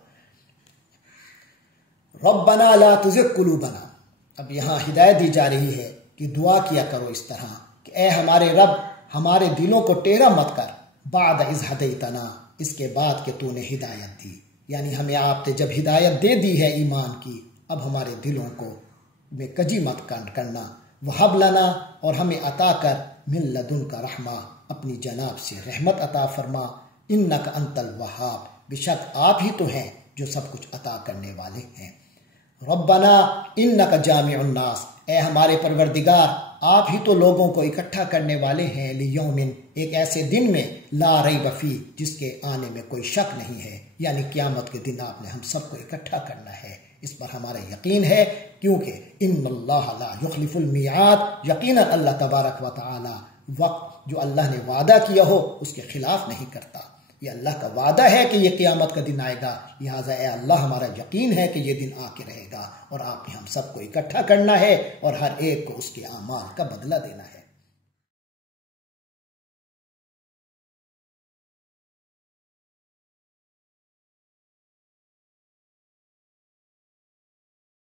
ربنا لا تزغ قلوبنا، اب یہاں ہدایت دی جا رہی ہے کہ دعا کیا کرو اس طرح کہ اے ہمارے رب، ہمارے دلوں کو ٹیڑھا مت کر، بعد اذ ہدیتنا، اس کے بعد کہ تو نے ہدایت دی، یعنی ہمیں آپ نے جب ہدایت دے دی ہے ایمان کی، اب ہمارے دلوں کو میں کجی مت کرنا، وہب لنا، اور ہمیں عطا کر، من لدن کا رحمہ، اپنی جناب سے رحمت عطا فرما، انک انت الوہاب، بے شک آپ ہی تو ہیں جو سب کچھ عطا کرنے والے ہیں۔ ربنا انک جامع الناس، اے ہمارے پروردگار آپ ہی تو لوگوں کو اکٹھا کرنے والے ہیں، لیومن، ایک ایسے دن میں، لا ریب فیہ، جس کے آنے میں کوئی شک نہیں ہے، یعنی قیامت کے دن آپ نے ہم سب کو اکٹھا کرنا ہے، اس پر ہمارا یقین ہے، کیونکہ ان اللہ لا یخلف المیعاد، یقیناً اللہ تبارک و تعالی وقت جو اللہ نے وعدہ کیا ہو اس کے خلاف نہیں کرتا۔ یہ اللہ کا وعدہ ہے کہ یہ قیامت کا دن آئے گا، لہٰذا اے اللہ ہمارا یقین ہے کہ یہ دن آ کے رہے گا، اور آپ نے ہم سب کو اکٹھا کرنا ہے اور ہر ایک کو اس کے اعمال کا بدلہ دینا ہے۔